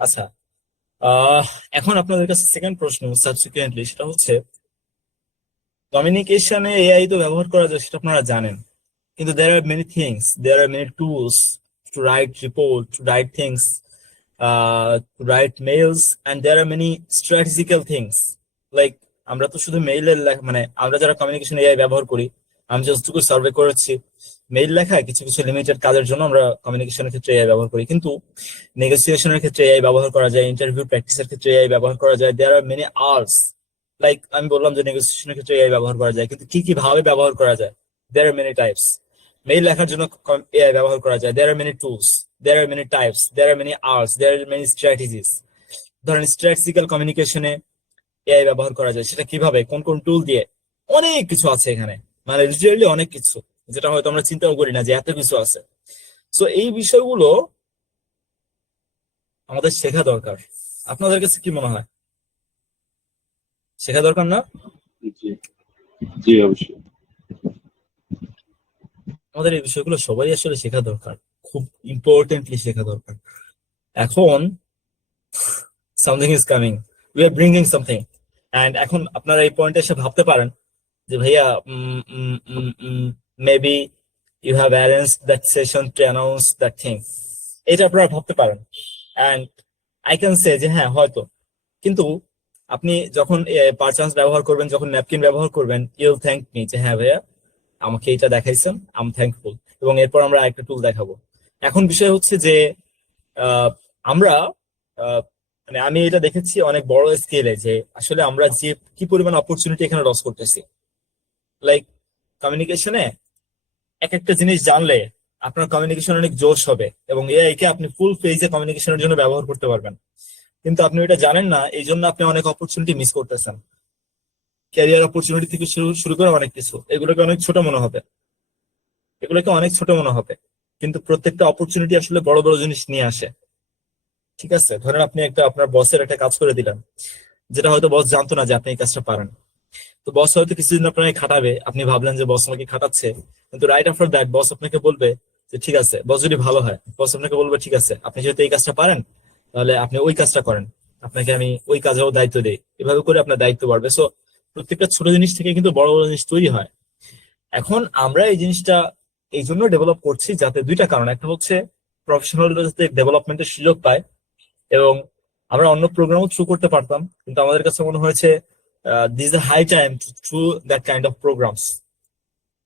আচ্ছা, আহ এখন আপনাদের কাছে সেকেন্ড প্রশ্ন সাবসিকুয়েন্টলি, সেটা হচ্ছে কমিউনিকেশনে এআই তো ব্যবহার করা যায়, সেটা আপনারা জানেন, কিন্তু there are many things, there are many tools to write report, to write things, to write mails, and there are many strategical things. Like আমরা তো শুধু মেইলের মানে আমরা যারা কমিউনিকেশন এআই ব্যবহার করি, আমি যতটুকু সার্ভে করেছি, মেইল লেখা কিছু কিছু লিমিটেড কাজের জন্য আমরা কমিউনিকেশনের ক্ষেত্রে এআই ব্যবহার করি, কিন্তু নেগোসিয়েশনের ক্ষেত্রে এআই ব্যবহার করা যায়, ইন্টারভিউ প্র্যাকটিসের ক্ষেত্রে এআই ব্যবহার করা যায়। there are many hours, like আমি বললাম যে নেগোসিয়েশনের ক্ষেত্রে এআই ব্যবহার করা যায়, কিন্তু কি কি ভাবে ব্যবহার করা যায়? there are many types. Mail লেখার জন্য এআই ব্যবহার করা যায়, there are many tools, there are many types, there are many hours, there are many strategies. ধরেন স্ট্র্যাটেজিক্যাল কমিউনিকেশনে এআই ব্যবহার করা যায়, সেটা কিভাবে, কোন কোন টুল দিয়ে? অনেক কিছু আছে এখানে, মানে লিটারালি অনেক কিছু, যেটা হয়তো আমরা চিন্তাও করি না যে এত কিছু আছে। সো এই বিষয়গুলো আমাদের শেখা দরকার। আপনাদের কাছে কি মনে হয়, শেখা দরকার না? জি, জি অবশ্যই। আমাদের এই বিষয়গুলো সবাই আসলে শেখা দরকার, খুব ইম্পর্টেন্টলি শেখা দরকার। এখন something is coming, we are bringing something, and এখন আপনারা এই পয়েন্টে এসে ভাবতে পারেন যে ভাইয়া maybe you have arrange that session to announce that thing, এটা আপনারা ভাবতে পারেন। অ্যান্ড আই ক্যান সে যে হ্যাঁ হয়তো, কিন্তু আপনি যখন পার চান্স ব্যবহার করবেন, যখন ন্যাপকিন ব্যবহার করবেন, ইউল থ্যাংক মি যে হ্যাঁ ভাইয়া আমাকে এটা দেখাইছেন, আই এম থ্যাঙ্কফুল। এবং এরপর আমরা একটা টুল দেখাবো। এখন বিষয় হচ্ছে যে আমরা মানে আমি এটা দেখেছি অনেক বড় স্কেলে যে আসলে আমরা যে কি পরিমাণ অপরচুনিটি এখানে লস করতেছি। লাইক কমিউনিকেশনে এক একটা জিনিস জানলে আপনার কমিউনিকেশন অনেক জোশ হবে, এবং এআই কে আপনি ফুল ফেজে কমিউনিকেশনের জন্য ব্যবহার করতে পারবেন। কিন্তু আপনি এটা জানেন না, এই জন্য আপনি অনেক অপরচুনিটি মিস করতেছেন। ক্যারিয়ার অপরচুনিটি থেকে শুরু শুরু করে অনেক কিছু, এগুলোকে অনেক ছোট মনে হবে, এগুলোকে অনেক ছোট মনে হবে, কিন্তু প্রত্যেকটা অপরচুনিটি আসলে বড় বড় জিনিস নিয়ে আসে। ঠিক আছে, ধরেন আপনি একটা আপনার বসের একটা কাজ করে দিলেন, যেটা হয়তো বস জানতো না যে আপনি এই কাজটা পারেন। তো বস হয়তো কিছুদিন আপনাকে খাটাবে, আপনি ভাবলেন যে বস আমাকে খাটাচ্ছে, কিন্তু রাইট আফটার দ্যাট বস আপনাকে বলবে যে ঠিক আছে, বস যদি ভালো হয় বস আপনাকে বলবে ঠিক আছে, আপনি যেহেতু এই কাজটা পারেন তাহলে আপনি ওই কাজটা করেন, আপনাকে আমি ওই কাজেও দায়িত্ব দিই। এভাবে করে আপনার দায়িত্ব বাড়বে। সো প্রত্যেকটা ছোট জিনিস থেকে কিন্তু বড় বড় জিনিস তৈরি হয়। এখন আমরা এই জিনিসটা এই জন্য ডেভেলপ করছি, যাতে দুইটা কারণ, একটা হচ্ছে প্রফেশনালরা যাতে ডেভেলপমেন্টের সুযোগ পায়, এবং আমরা অন্য প্রোগ্রামও থ্রু করতে পারতাম, কিন্তু আমাদের কাছে মনে হয়েছে this is a high time to through that kind of programs.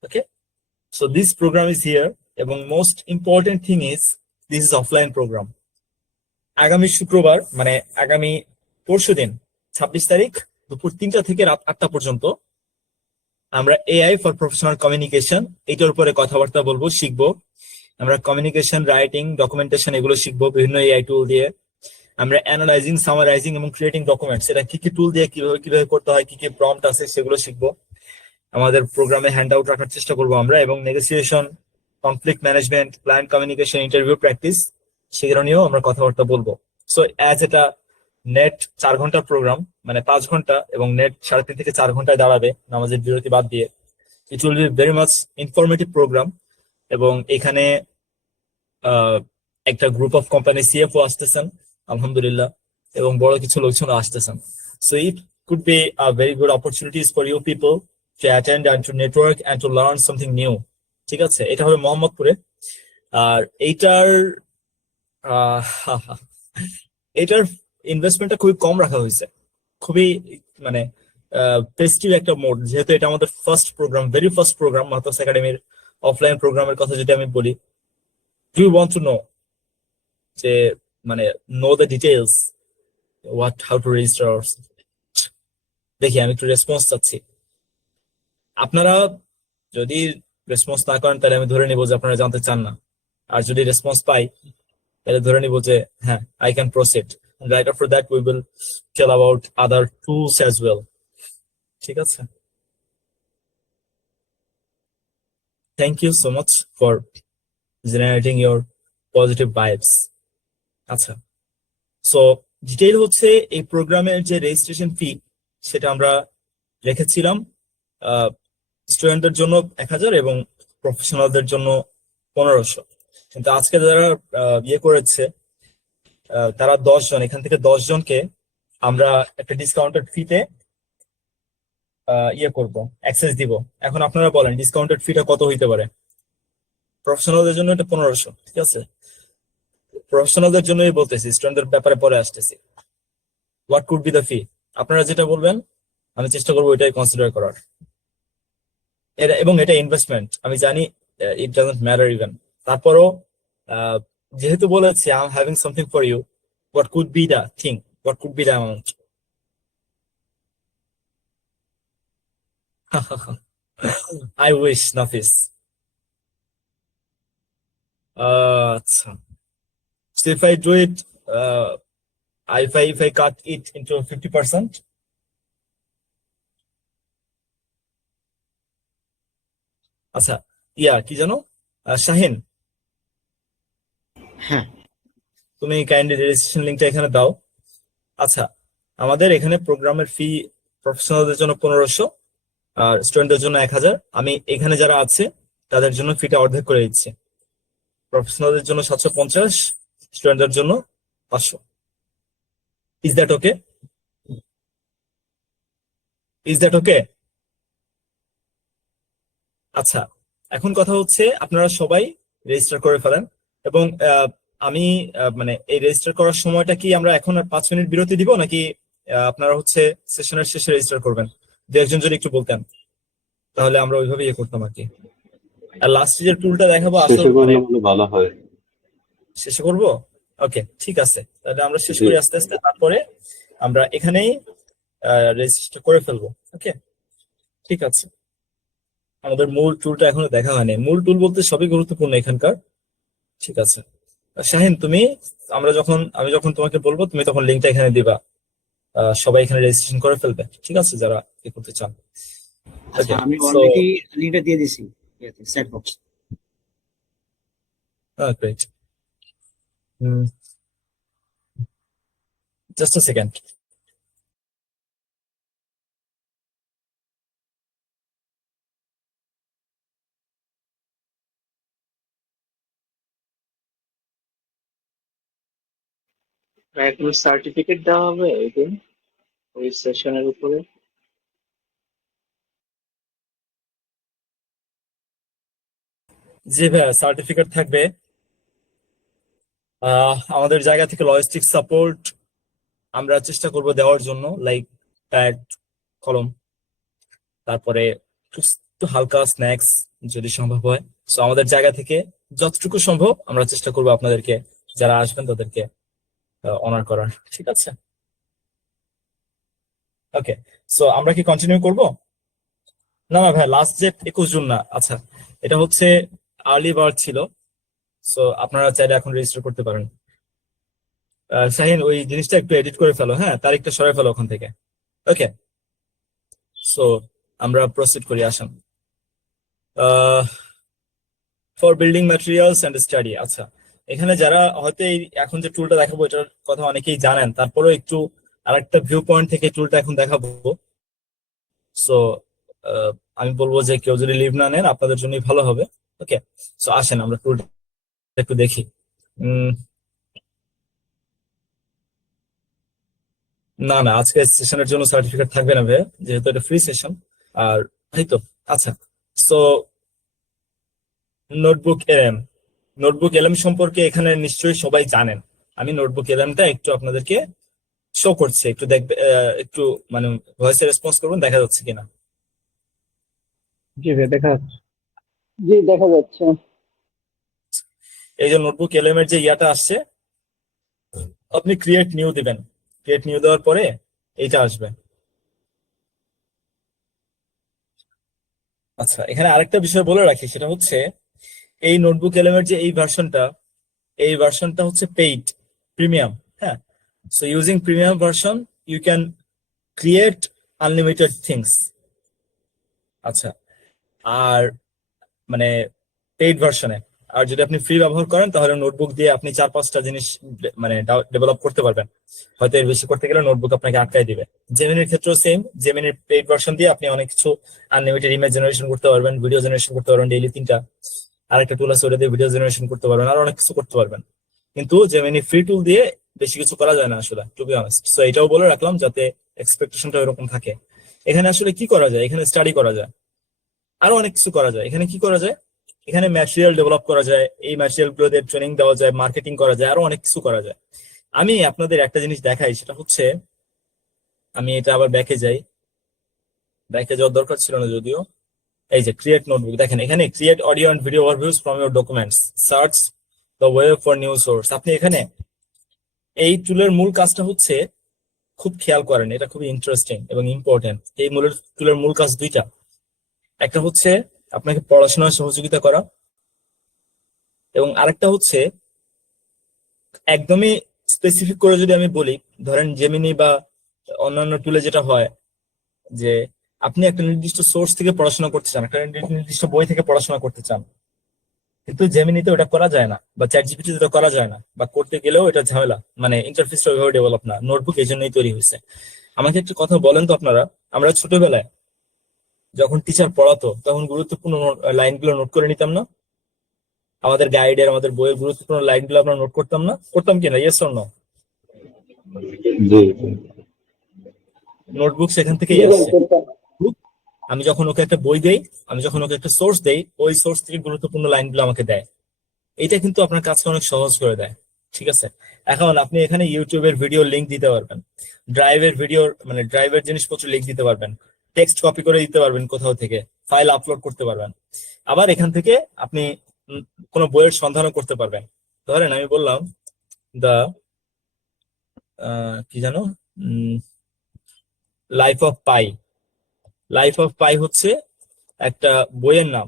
Okay, so this program is here, এবং most important thing is this is offline program. আগামী শুক্রবার মানে আগামী পরশুদিন 26 তারিখ দুপুর 3টা থেকে রাত 8টা পর্যন্ত আমরা এআই ফর প্রফেশনাল কমিউনিকেশন এটার উপরে কথাবার্তা বলবো, শিখবো। আমরা কমিউনিকেশন, রাইটিং, ডকুমেন্টেশন এগুলো শিখবো বিভিন্ন এআই টুল দিয়ে। আমরা অ্যানালাইজিং, সামারাইজিং এবং ক্রিয়েটিং ডকুমেন্টস, এটা কি কি টুল দিয়ে কিভাবে কিভাবে করতে হয়, কি কি প্রম্পট আছে সেগুলো শিখবো। আমাদের প্রোগ্রামে হ্যান্ড আউট রাখার চেষ্টা করবো আমরা, এবং negotiation, conflict management, client communication, interview practice সেগুলো নিয়েও আমরা কথাবার্তা বলবো। সো অ্যাজ এটা নেট 4 ঘন্টার প্রোগ্রাম, মানে 5 ঘন্টা, এবং নেট 3.5 থেকে 4 ঘন্টায় দাঁড়াবে নামাজের বিরতি বাদ দিয়ে। It will be very much informative program, এবং এখানে একটা গ্রুপ অফ কোম্পানি সিএফও আসতেছেন আলহামদুলিল্লাহ, এবং বড় কিছু লোকজন আসতেছেন। So it could be a very good opportunities for you people to attend and to network and to learn something new. ঠিক আছে, এটা হবে মোহাম্মদপুরে। আর এইটার এটার ইনভেস্টমেন্টটা খুবই কম রাখা হয়েছে, খুবই মানে প্রেস্টিজ একটা মোড, যেহেতু এটা আমাদের first program, very first program Mahtas একাডেমির অফলাইন প্রোগ্রামের কথা যদি আমি বলি। Do you want to know যে মানে know the details what how to register? দেখি আমি একটু রেসপন্স চাচ্ছি। আপনারা যদি রেসপন্স না করেন তাহলে আমি ধরে নিব যে আপনারা জানতে চান না, আর যদি রেসপন্স পাই তাহলে ধরে নিব যে হ্যাঁ, I can proceed. Right after that we will tell about other tools as well. ঠিক আছে, thank you so much for generating your positive vibes. আচ্ছা, সো ডিটেইল হচ্ছে এই প্রোগ্রামের যে রেজিস্ট্রেশন ফি সেটা আমরা রেখেছিলাম স্টুডেন্টদের জন্য 1000 এবং প্রফেশনালদের জন্য 1500। কিন্তু আজকে যারা ইয়ে করেছে তারা 10 জন, এখান থেকে 10 জনকে আমরা একটা ডিসকাউন্টেড ফিতে ইয়ে করব, অ্যাক্সেস দিব। এখন আপনারা বলেন ডিসকাউন্টেড ফিটা কত হইতে পারে? প্রফেশনালদের জন্য এটা 1500, ঠিক আছে? প্রফেশনালদের জন্যই বলতেছি, স্টুডেন্টদের ব্যাপারে পরে আসতেছি। হোয়াট কুড বি দ্য ফি? আপনারা যেটা বলবেন আমি চেষ্টা করবো এটাই কনসিডার করার। এটা এবং এটা ইনভেস্টমেন্ট, আমি জানি ইট ডাজন্ট ম্যাটার ইভেন, তারপরও যেহেতু বলেছি I am having something for you, what could be the thing, what could be the amount? I wish, Nafis. আচ্ছা, so if I do it, if I cut it into 50%, আচ্ছা ইয়া কি জানো শাহিন, হ্যাঁ, তুমি kindly registration লিংকটা এখানে দাও। আচ্ছা, আমাদের এখানে প্রোগ্রামের ফি প্রফেশনালদের জন্য 1500 আর স্টুডেন্টদের জন্য 1000। আমি এখানে যারা আছে তাদের জন্য ফিটা অর্ধেক করে দিচ্ছি। প্রফেশনালদের জন্য 750, স্টুডেন্টদের জন্য 500। Is that okay? Is that okay? আচ্ছা, এখন কথা হচ্ছে আপনারা সবাই রেজিস্টার করে ফেলেন, এবং আমি মানে এই রেজিস্টার করার সময়টা কি আমরা এখন আর 5 মিনিট বিরতি দিব, নাকি আপনারা হচ্ছে সেশনের শেষে রেজিস্টার করবেন? দু একজন যদি একটু বলতেন তাহলে আমরা ওইভাবে ইয়ে করতাম আর কি। আর লাস্ট যে টুলটা দেখাবো আসলে শেষে করলে মনে ভালো হয়। শেষে করবো? ওকে, ঠিক আছে, তাহলে আমরা শেষ করি আস্তে আস্তে, তারপরে আমরা এখানেই রেজিস্টার করে ফেলবো। ওকে, ঠিক আছে। আমাদের মূল টুলটা এখনো দেখা হয়নি। মূল টুল বলতে সবই গুরুত্বপূর্ণ এখানকার, ঠিক আছে। শাহিন, আমি যখন তোমাকে বলবো তুমি তখন লিঙ্কটা এখানে দিবা। সবাই এখানে রেজিস্ট্রেশন করে ফেলবে, ঠিক আছে, যারা এ করতে চান। আচ্ছা, ওকে, আমি সো অলরেডি লিঙ্কটা দিয়ে দিছি চ্যাট বক্স। গ্রেট। জাস্ট আ সেকেন্ড। ভাইয়া কোনো সার্টিফিকেট দেওয়া হবে ওইদিন ওই সেশনের উপরে? জি ভাইয়া, সার্টিফিকেট থাকবে। আমাদের জায়গা থেকে লজিস্টিক সাপোর্ট আমরা চেষ্টা করব দেওয়ার জন্য, লাইক প্যাড, কলম, তারপরে একটু একটু হালকা স্ন্যাক্স যদি সম্ভব হয়। সো আমাদের জায়গা থেকে যতটুকু সম্ভব আমরা চেষ্টা করবো আপনাদেরকে, যারা আসবেন তাদেরকে অনার করার, ঠিক আছে? ওকে, সো আমরা কি কন্টিনিউ করব? না না ভাই, লাস্ট ডেট 21 জুন না। আচ্ছা, এটা হচ্ছে আর্লি বার্ড ছিল। সো আপনারা চাইলে এখন রেজিস্টার করতে পারেন। শাহিন, ওই জিনিসটা একটু এডিট করে ফেলো, হ্যাঁ, তারিখটা সরাই ফেলো ওখান থেকে। ওকে, সো আমরা প্রসিড করি, আসেন। For building materials and study. আচ্ছা, এখানে যারা হয়তো এখন যে টুলটা দেখাবো এটার কথা অনেকেই জানেন, তারপরেও একটু আরেকটা ভিউ পয়েন্ট থেকে টুলটা এখন দেখাবো। সো আমি বলবো যে কেউ যদি লিভ না নেন আপনাদের জন্যই ভালো হবে। ওকে, সো আসেন আমরা টুলটা একটু দেখি। না না, আজকে সেশনের জন্য সার্টিফিকেট থাকবে না ভাই, যেহেতু এটা ফ্রি সেশন। আর এই তো, আচ্ছা, সো নোটবুক এলএম সম্পর্কে এখানে নিশ্চয়ই সবাই জানেন। আমি নোটবুক এলএমটা একটু আপনাদেরকে শো করছি, একটু দেখবে, একটু মানে ভয়েসে রেসপন্স করবেন, দেখা যাচ্ছে কিনা। জি ভাই, দেখা যাচ্ছে। জি, দেখা যাচ্ছে। এই যে নোটবুক এলএম এর যে ইয়াটা আসছে, আপনি ক্রিয়েট নিউ দিবেন। ক্রিয়েট নিউ দেওয়ার পরে এইটা আসবে। আচ্ছা, এখানে আরেকটা বিষয় বলে রাখি, সেটা হচ্ছে এই নোটবুক এলএম এর যে এই ভার্সনটা হচ্ছে পেইড, প্রিমিয়াম। হ্যাঁ, so using premium version you can create unlimited things. আচ্ছা, আর মানে পেইড ভার্সনে, আর যদি আপনি ফ্রি ব্যবহার করেন তাহলে নোটবুক দিয়ে আপনি 4-5টা জিনিস মানে ডেভেলপ করতে পারবেন। হয়তো এর বেশি করতে গেলে নোটবুক আপনাকে আটকায় দিবে। জেমিনির ক্ষেত্রেও সেম, জেমিনির পেইড ভার্সন দিয়ে আপনি অনেক কিছু আনলিমিটেড ইমেজ জেনারেশন করতে পারবেন, ভিডিও জেনারেশন করতে পারবেন, ডেইলি 3টা। আরেকটা টুল আছে ওটা দিয়ে ভিডিও জেনারেশন করতে পারবেন, আর অনেক কিছু করতে পারবেন। কিন্তু জেমিনি ফ্রি টুল দিয়ে বেশি কিছু করা যায় না আসলে, টু বি অনেস্ট। সো এটাও বলে রাখলাম যাতে এক্সপেকটেশনটা এরকম থাকে। এখানে আসলে কি করা যায়? এখানে স্টাডি করা যায়, আরো অনেক কিছু করা যায়। এখানে কি করা যায়? এখানে ম্যাটেরিয়াল ডেভেলপ করা যায়, এই ম্যাটেরিয়াল গুলোতে ট্রেনিং দেওয়া যায়, মার্কেটিং করা যায়, আরো অনেক কিছু করা যায়। আমি আপনাদের একটা জিনিস দেখাই, সেটা হচ্ছে, আমি এটা আবার ব্যাকে যাই, ব্যাকে যাওয়ার দরকার ছিল না যদিও। এই যে ক্রিয়েট নোটবুক, দেখেন এখানে create audio and video overviews from your documents, search the web for new source. আপনি এখানে এই টুলের মূল কাজটা হচ্ছে, খুব খেয়াল করেন, এটা খুবই ইন্টারেস্টিং এবং ইম্পর্টেন্ট। এই টুলের মূল কাজ দুইটা। একটা হচ্ছে আপনাকে পড়াশোনার সহযোগিতা করা, এবং আরেকটা হচ্ছে একদমই স্পেসিফিক করে যদি আমি বলি, ধরেন জেমিনি বা অন্যান্য টুলে যেটা হয় যে আপনি একটা নির্দিষ্ট সোর্স থেকে পড়াশোনা করতে চান, একটা নির্দিষ্ট বই থেকে পড়াশোনা করতে চান, কিন্তু জেমিনিতে ওটা করা যায় না, বা চ্যাট জিপিটিতে ওটা করা যায় না, বা করতে গেলেও এটা ঝামেলা, মানে ইন্টারফেসটা ওইভাবে ডেভেলপ না। নোটবুক এই জন্যই তৈরি হয়েছে। আমাকে একটা কথা বলেন তো আপনারা, আমরা ছোটবেলায় যখন টিচার পড়াতো তখন গুরুত্বপূর্ণ লাইনগুলো নোট করে নিতাম না? আমাদের গাইডের, আমাদের বইয়ের গুরুত্বপূর্ণ লাইনগুলো আমরা নোট করতাম না? করতাম কিনা? Yes or no? জি নোটবুক সেখান জি থেকেই ভাই, আসছে। করতাম। আমি যখন ওকে একটা বই দেই, আমি যখন ওকে একটা সোর্স দেই, ওই সোর্স থেকে গুরুত্বপূর্ণ লাইনগুলো আমাকে দেয়। এটা কিন্তু আপনার কাজকে অনেক সহজ করে দেয়, ঠিক আছে? এখন আপনি এখানে ইউটিউবের ভিডিও লিংক দিতে পারবেন, ড্রাইভের জিনিসপত্র লিংক দিতে পারবেন, টেক্সট কপি করে দিতে পারবেন কোথাও থেকে, ফাইল আপলোড করতে পারবেন। আবার এখান থেকে আপনি কোনো বইয়ের সন্ধানও করতে পারবেন। ধরেন আমি বললাম দা কি জানো, life of pi. Life of পাই হচ্ছে একটা বইয়ের নাম,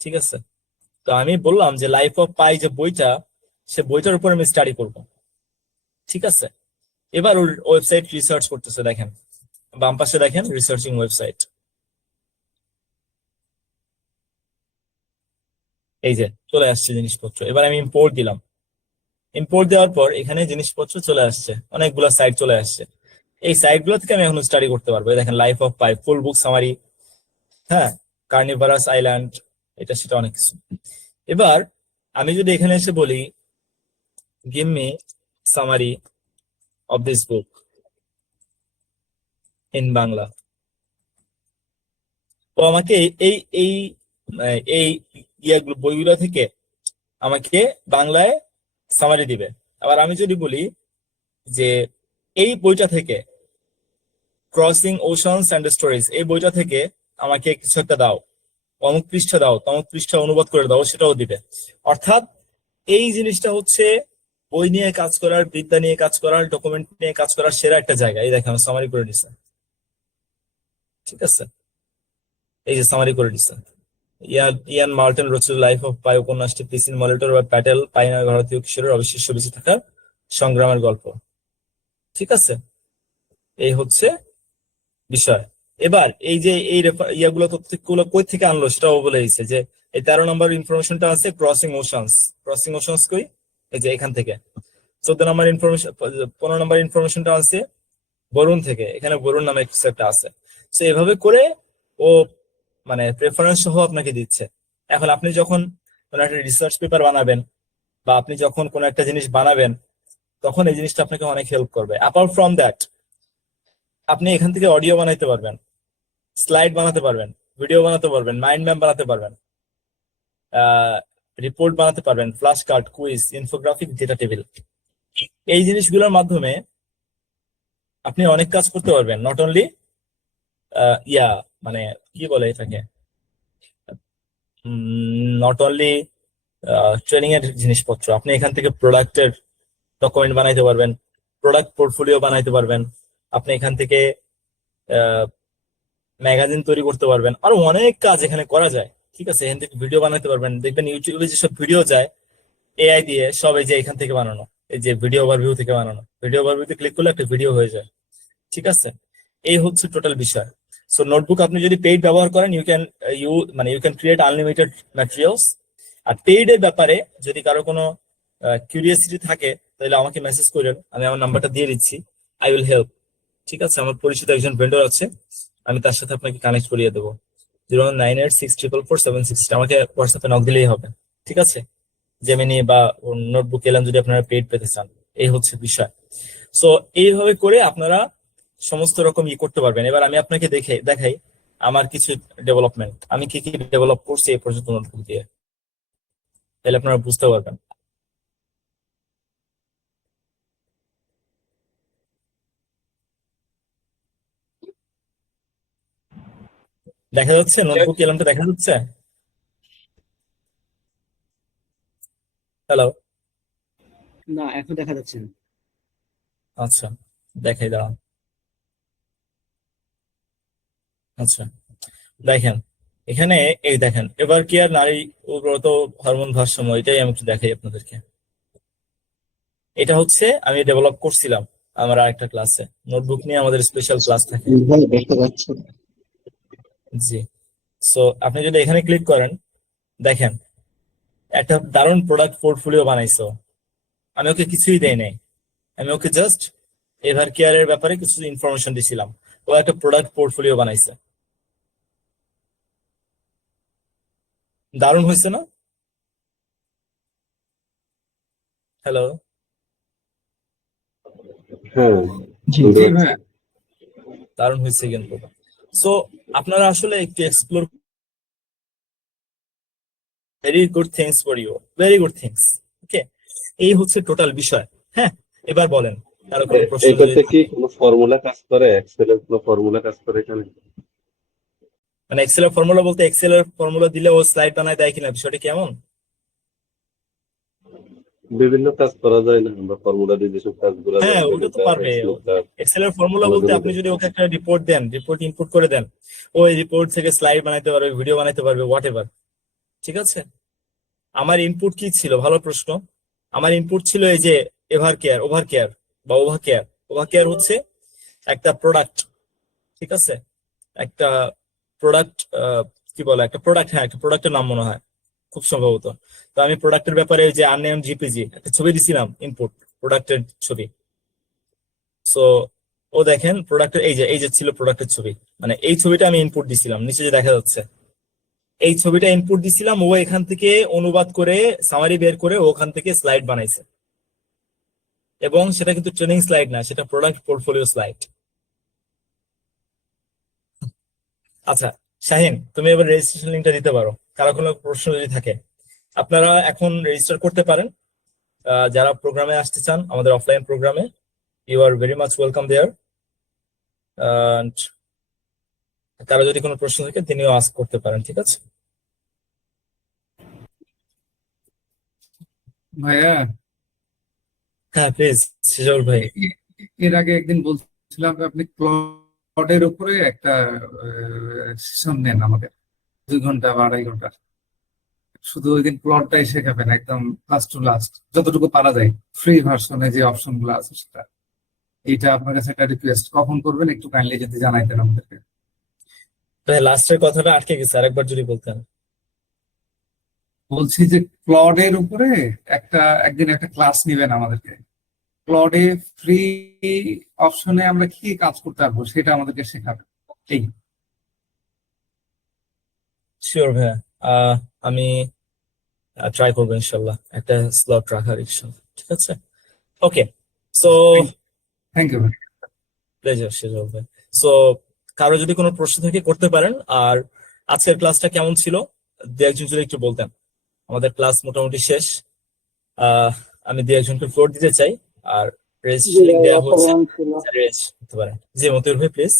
ঠিক আছে? তো আমি বললাম যে লাইফ অফ পাই যে বইটা, সে বইটার উপর আমি স্টাডি করব। ঠিক আছে, এবার ওর ওয়েবসাইট রিসার্চ করতেছে, দেখেন বাম পাশে দেখেন রিসার্চিং ওয়েবসাইট, এই যে চলে আসছে জিনিসপত্র। এবার আমি ইম্পোর্ট দিলাম, ইম্পোর্ট দেওয়ার পর এখানে জিনিসপত্র চলে আসছে, অনেকগুলো সাইট চলে আসছে। এই সাইট গুলো থেকে আমি এখন স্টাডি করতে পারবো। এই দেখেন life of pi, full book summary, হ্যাঁ, কার্নিভারাস আইল্যান্ড, এটা সেটা অনেক কিছু। এবার আমি যদি এখানে এসে বলি give me summary of this book in Bangla, তো আমাকে এই এই এই ইয়াগুলো বইগুলো থেকে আমাকে বাংলায় সামারি দিবে। আবার আমি যদি বলি যে এই বইটা থেকে ক্রসিং ওশানস অ্যান্ড স্টোরিজ, এই বইটা থেকে আমাকে কিছু একটা দাও, অমুক পৃষ্ঠা দাও, তমুক পৃষ্ঠা অনুবাদ করে দাও, সেটাও দিবে। অর্থাৎ এই জিনিসটা হচ্ছে বই নিয়ে কাজ করার, বিদ্যা নিয়ে কাজ করার, ডকুমেন্ট নিয়ে কাজ করার সেরা একটা জায়গা। এই দেখেন সামারি করে দিচ্ছে, ঠিক আছে, এই যে সামারি করে দিচ্ছে। ইয়ান মার্টিন রচিত লাইফ অফ পাই উপন্যাসটি পিসিন মলিটর বা প্যাটেল পাই নামে ভারতীয় কিশোরের অবিশ্বাস্য বেঁচে থাকার সংগ্রামের গল্প। ঠিক আছে, এই হচ্ছে বিষয়। এবার এই যে এই ইয়াগুলো তথ্যগুলো কই থেকে আনলো সেটাও বলে দিচ্ছে, যে এই 13 নম্বর ইনফরমেশনটা আছে ক্রসিং ওশানস। ক্রসিং ওশানস কই? এই যে এখান থেকে। 14 নম্বর ইনফরমেশন, 15 নম্বর ইনফরমেশনটা আছে বরুণ থেকে, এখানে বরুণ নামে কিছু একটা আছে। তো এভাবে করে ও মানে প্রেফারেন্স সহ আপনাকে দিচ্ছে। এখন আপনি যখন কোনো একটা রিসার্চ পেপার বানাবেন বা আপনি যখন কোনো একটা জিনিস বানাবেন, তখন এই জিনিসটা আপনাকে অনেক হেল্প করবে। অ্যাপার্ট ফ্রম দ্যাট, আপনি এখান থেকে অডিও বানাইতে পারবেন, স্লাইড বানাতে পারবেন, ভিডিও বানাতে পারবেন, মাইন্ড ম্যাপ বানাতে পারবেন, রিপোর্ট বানাতে পারবেন, flash card, quiz, infographic, data table. এই জিনিসগুলোর মাধ্যমে আপনি অনেক কাজ করতে পারবেন। নট অনলি মানে কি বলে এটাকে, নট অনলি ট্রেনিং এর জিনিসপত্র, আপনি এখান থেকে প্রোডাক্টের ডকুমেন্ট বানাইতে পারবেন, প্রোডাক্ট পোর্টফোলিও বানাইতে পারবেন, আপনি এখান থেকে ম্যাগাজিন তৈরি করতে পারবেন, আরো অনেক কাজ এখানে করা যায়। ঠিক আছে, এখান থেকে ভিডিও বানাতে পারবেন। দেখবেন ইউটিউবে যেসব ভিডিও যায় এআই দিয়ে, সব এই যে এখান থেকে বানানো, এই যে ভিডিও ওভারভিউ থেকে বানানো, ভিডিও ওভারভিউতে ক্লিক করলে একটা ভিডিও হয়ে যায়। ঠিক আছে, এই হচ্ছে টোটাল বিষয়। সো নোটবুক আপনি যদি পেইড ব্যবহার করেন, you can create unlimited materials. আর পেইড এর ব্যাপারে যদি কারো কোনো কিউরিয়াসিটি থাকে তাহলে আমাকে মেসেজ করেন, আমি আমার নাম্বারটা দিয়ে দিচ্ছি, আই উইল হেল্প। ঠিক আছে, আমার পরিচিত একজন ভেন্ডর আছে, আমি তার সাথে আপনাকে কানেক্ট করিয়ে দেবো। 01986444760, আমাকে হোয়াটসঅ্যাপে নক দিলেই হবে। ঠিক আছে, জেমিনি বা নোটবুক এলাম যদি আপনারা পেইড পেতে চান, এই হচ্ছে বিষয়। সো এইভাবে করে আপনারা সমস্ত রকম করতে পারবেন। এবার আমি আপনাকে দেখাই আমার কিছু ডেভেলপমেন্ট, আমি কি কি ডেভেলপ করছি এই পর্যন্ত নোটবুক দিয়ে, তাহলে আপনারা বুঝতে পারবেন। দেখা যাচ্ছে নোটবুক এলামটা দেখা যাচ্ছে? হ্যালো, না এখন দেখা যাচ্ছে না। আচ্ছা দেখাই দাঁড়ান। আচ্ছা দেখেন এখানে, এই দেখেন এবার কি আর নারী উগ্রত হরমোন ভারসাম্য, এটাই আমি একটু দেখাই আপনাদেরকে। এটা হচ্ছে আমি ডেভেলপ করছিলাম আমার আরেকটা ক্লাসে, নোটবুক নিয়ে আমাদের স্পেশাল ক্লাস থাকে। দেখা যাচ্ছে। জি, সো আপনি যদি এখানে ক্লিক করেন, দেখেন একটা দারুণ প্রোডাক্ট পোর্টফোলিও বানাইছো। আমি ওকে কিছুই দেই নাই, আমি ওকে জাস্ট এভার কেয়ারের ব্যাপারে কিছু ইনফরমেশন দিছিলাম, ও একটা প্রোডাক্ট পোর্টফোলিও বানাইছে। দারুণ হয়েছে না? হ্যালো, হ্যাঁ, জি শুনতে জি পাচ্ছি। ভাইয়া। দারুণ হয়েছে কিন্তু। সো আপনারা আসলে একটু explore, very good things for you, very good things. Okay, এই হচ্ছে টোটাল বিষয়। হ্যাঁ, এবার বলেন কারো কোনো প্রশ্ন যদি এটাতে কি থাকে। কোনো ফর্মুলা কাজ করে? এক্সেলের কোনো ফর্মুলা কাজ করে এখানে? মানে এক্সেলের ফর্মুলা বলতে এক্সেলের ফর্মুলা দিলে ও স্লাইড বানায় দেয় কিনা, বিষয়টা কেমন? বিভিন্ন কাজ করা যায় না, আমরা ফর্মুলা দিয়ে যেসব কাজগুলো যায়, হ্যাঁ, ওটা তো পারবে। এক্সেল এক্সেলের ফর্মুলা বলতে আলাদা আপনি যদি ওকে একটা রিপোর্ট দেন, রিপোর্ট ইনপুট করে দেন, ওই রিপোর্ট থেকে স্লাইড বানাইতে পারবে, ভিডিও বানাইতে পারবে, হোয়াট এভার। ঠিক আছে, আমার ইনপুট কি ছিল? ভালো প্রশ্ন। আমার ইনপুট ছিল এই যে ওভার কেয়ার হচ্ছে একটা প্রোডাক্ট, ঠিক আছে, একটা প্রোডাক্ট, কি বলে, একটা প্রোডাক্ট, হ্যাঁ একটা প্রোডাক্টের নাম মনে হয় খুব সম্ভবত। তো আমি প্রোডাক্টের ব্যাপারে যে আননেম জিপিজি একটা ছবি দিছিলাম, ইনপুট প্রোডাক্টের ছবি। সো ও দেখেন প্রোডাক্টের এই যে ছিল প্রোডাক্টের ছবি, মানে এই ছবিটা আমি ইনপুট দিছিলাম, নিচে যে দেখা যাচ্ছে এই ছবিটা ইনপুট দিছিলাম, ও এখান থেকে অনুবাদ করে সামারি বের করে ও ওখান থেকে স্লাইড বানাইছে, এবং সেটা কিন্তু ট্রেনিং স্লাইড না, সেটা প্রোডাক্ট পোর্টফোলিও স্লাইড। আচ্ছা শাহিন, তুমি এবার রেজিস্ট্রেশন লিঙ্কটা দিতে পারো, কারো কোনো প্রশ্ন যদি থাকে। আপনারা এখন রেজিস্টার করতে পারেন, যারা প্রোগ্রামে আসতে চান, আমাদের অফলাইন প্রোগ্রামে, you are very much welcome there. কারো যদি কোনো প্রশ্ন থাকে তিনিও আস্ক করতে পারেন, ঠিক আছে? ভাইয়া, হ্যাঁ প্লিজ সিজল ভাই। এর আগে একদিন বলছিলাম যে আপনি ক্লডের উপরে একটা সেশন নেন আমাদের 2 ঘন্টা বা 2.5 ঘন্টা। শুধু ওই দিন প্লটটাই শেখাবেন একদম লাস্ট টু লাস্ট, যতটুকু পারা যায়, ফ্রি ভার্সনে যে অপশন গুলো আছে সেটা। এইটা আপনার কাছে একটা রিকোয়েস্ট, কখন করবেন একটু কাইন্ডলি যদি জানাইতেন আমাদেরকে। ভাই লাস্টের কথাটা আটকে গেছে, আরেকবার যদি বলতেন। বলছি যে ক্লডের উপরে একদিন একটা ক্লাস নিবেন আমাদেরকে। ক্লডে ফ্রি অপশনে আমরা কি কাজ করতে পারবো সেটা আমাদেরকে শেখাবেন। এই শিওর ভাইয়া, আমি ট্রাই করবো ইনশাল্লাহ একটা স্লট রাখার, ইনশাল্লাহ, ঠিক আছে? Okay, so thank you. Pleasure সিজল ভাই। সো কারো যদি কোনো প্রশ্ন থাকে করতে পারেন। আর আজকের ক্লাসটা কেমন ছিল দু একজন যদি একটু বলতেন। আমাদের ক্লাস মোটামুটি শেষ। আমি দু একজনকে ফ্লোর দিতে চাই, আর জি রেজিস্ট্রেশন লিংক ভাই, দেওয়া হচ্ছে, অসাধারণ ছিল। রেজিস্ট্রেশন করতে পারেন। জি মতিউর ভাই প্লিজ।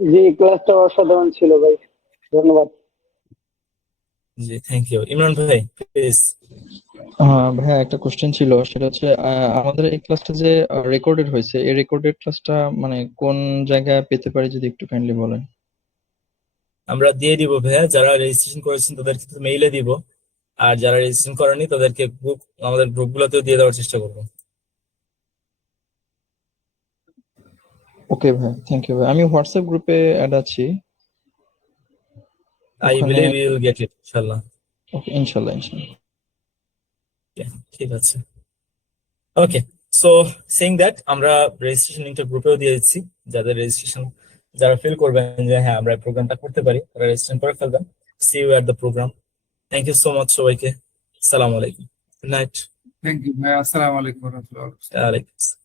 জি, ক্লাসটা অসাধারণ ছিল ভাই, ধন্যবাদ। জি থ্যাংক ইউ। ইমরান ভাই প্লিজ। ভাইয়া একটা কোশ্চেন ছিল, সেটা হচ্ছে আমাদের এই ক্লাসটা যে রেকর্ডেড হয়েছে, এই রেকর্ডেড ক্লাসটা মানে কোন জায়গায় পেতে পারি যদি একটু কাইন্ডলি বলেন। আমরা দিয়ে দিব ভাইয়া, যারা রেজিস্ট্রেশন করেছেন তাদেরকে মেইলে দিব, আর যারা রেজিস্ট্রেশন করেনি তাদেরকে আমাদের গ্রুপগুলোতেও দিয়ে দেওয়ার চেষ্টা করবো। ওকে ভাই, থ্যাংক ইউ ভাই। আমি হোয়াটসঅ্যাপ গ্রুপে অ্যাড আছি, আই ওখানে। Believe you will get it ইনশাআল্লাহ। ওকে, ইনশাল্লাহ ইনশাল্লাহ। ঠিক আছে, ওকে। সো সেইং দ্যাট আমরা রেজিস্ট্রেশন লিংকটা গ্রুপেও দিয়ে দিচ্ছি, যারা ফিল করবেন যে হ্যাঁ আমরা প্রোগ্রামটা করতে পারি, তারা রেজিস্ট্রেশন করে ফেলবেন। See you at the program. Thank you so much সবাইকে। আসসালামু আলাইকুম, গুড নাইট। থ্যাংক ইউ ভাই, আসসালামু আলাইকুম ওয়া রাহমাতুল্লাহি ওয়া বারাকাতুহু। ওয়ালাইকুম আসসালাম।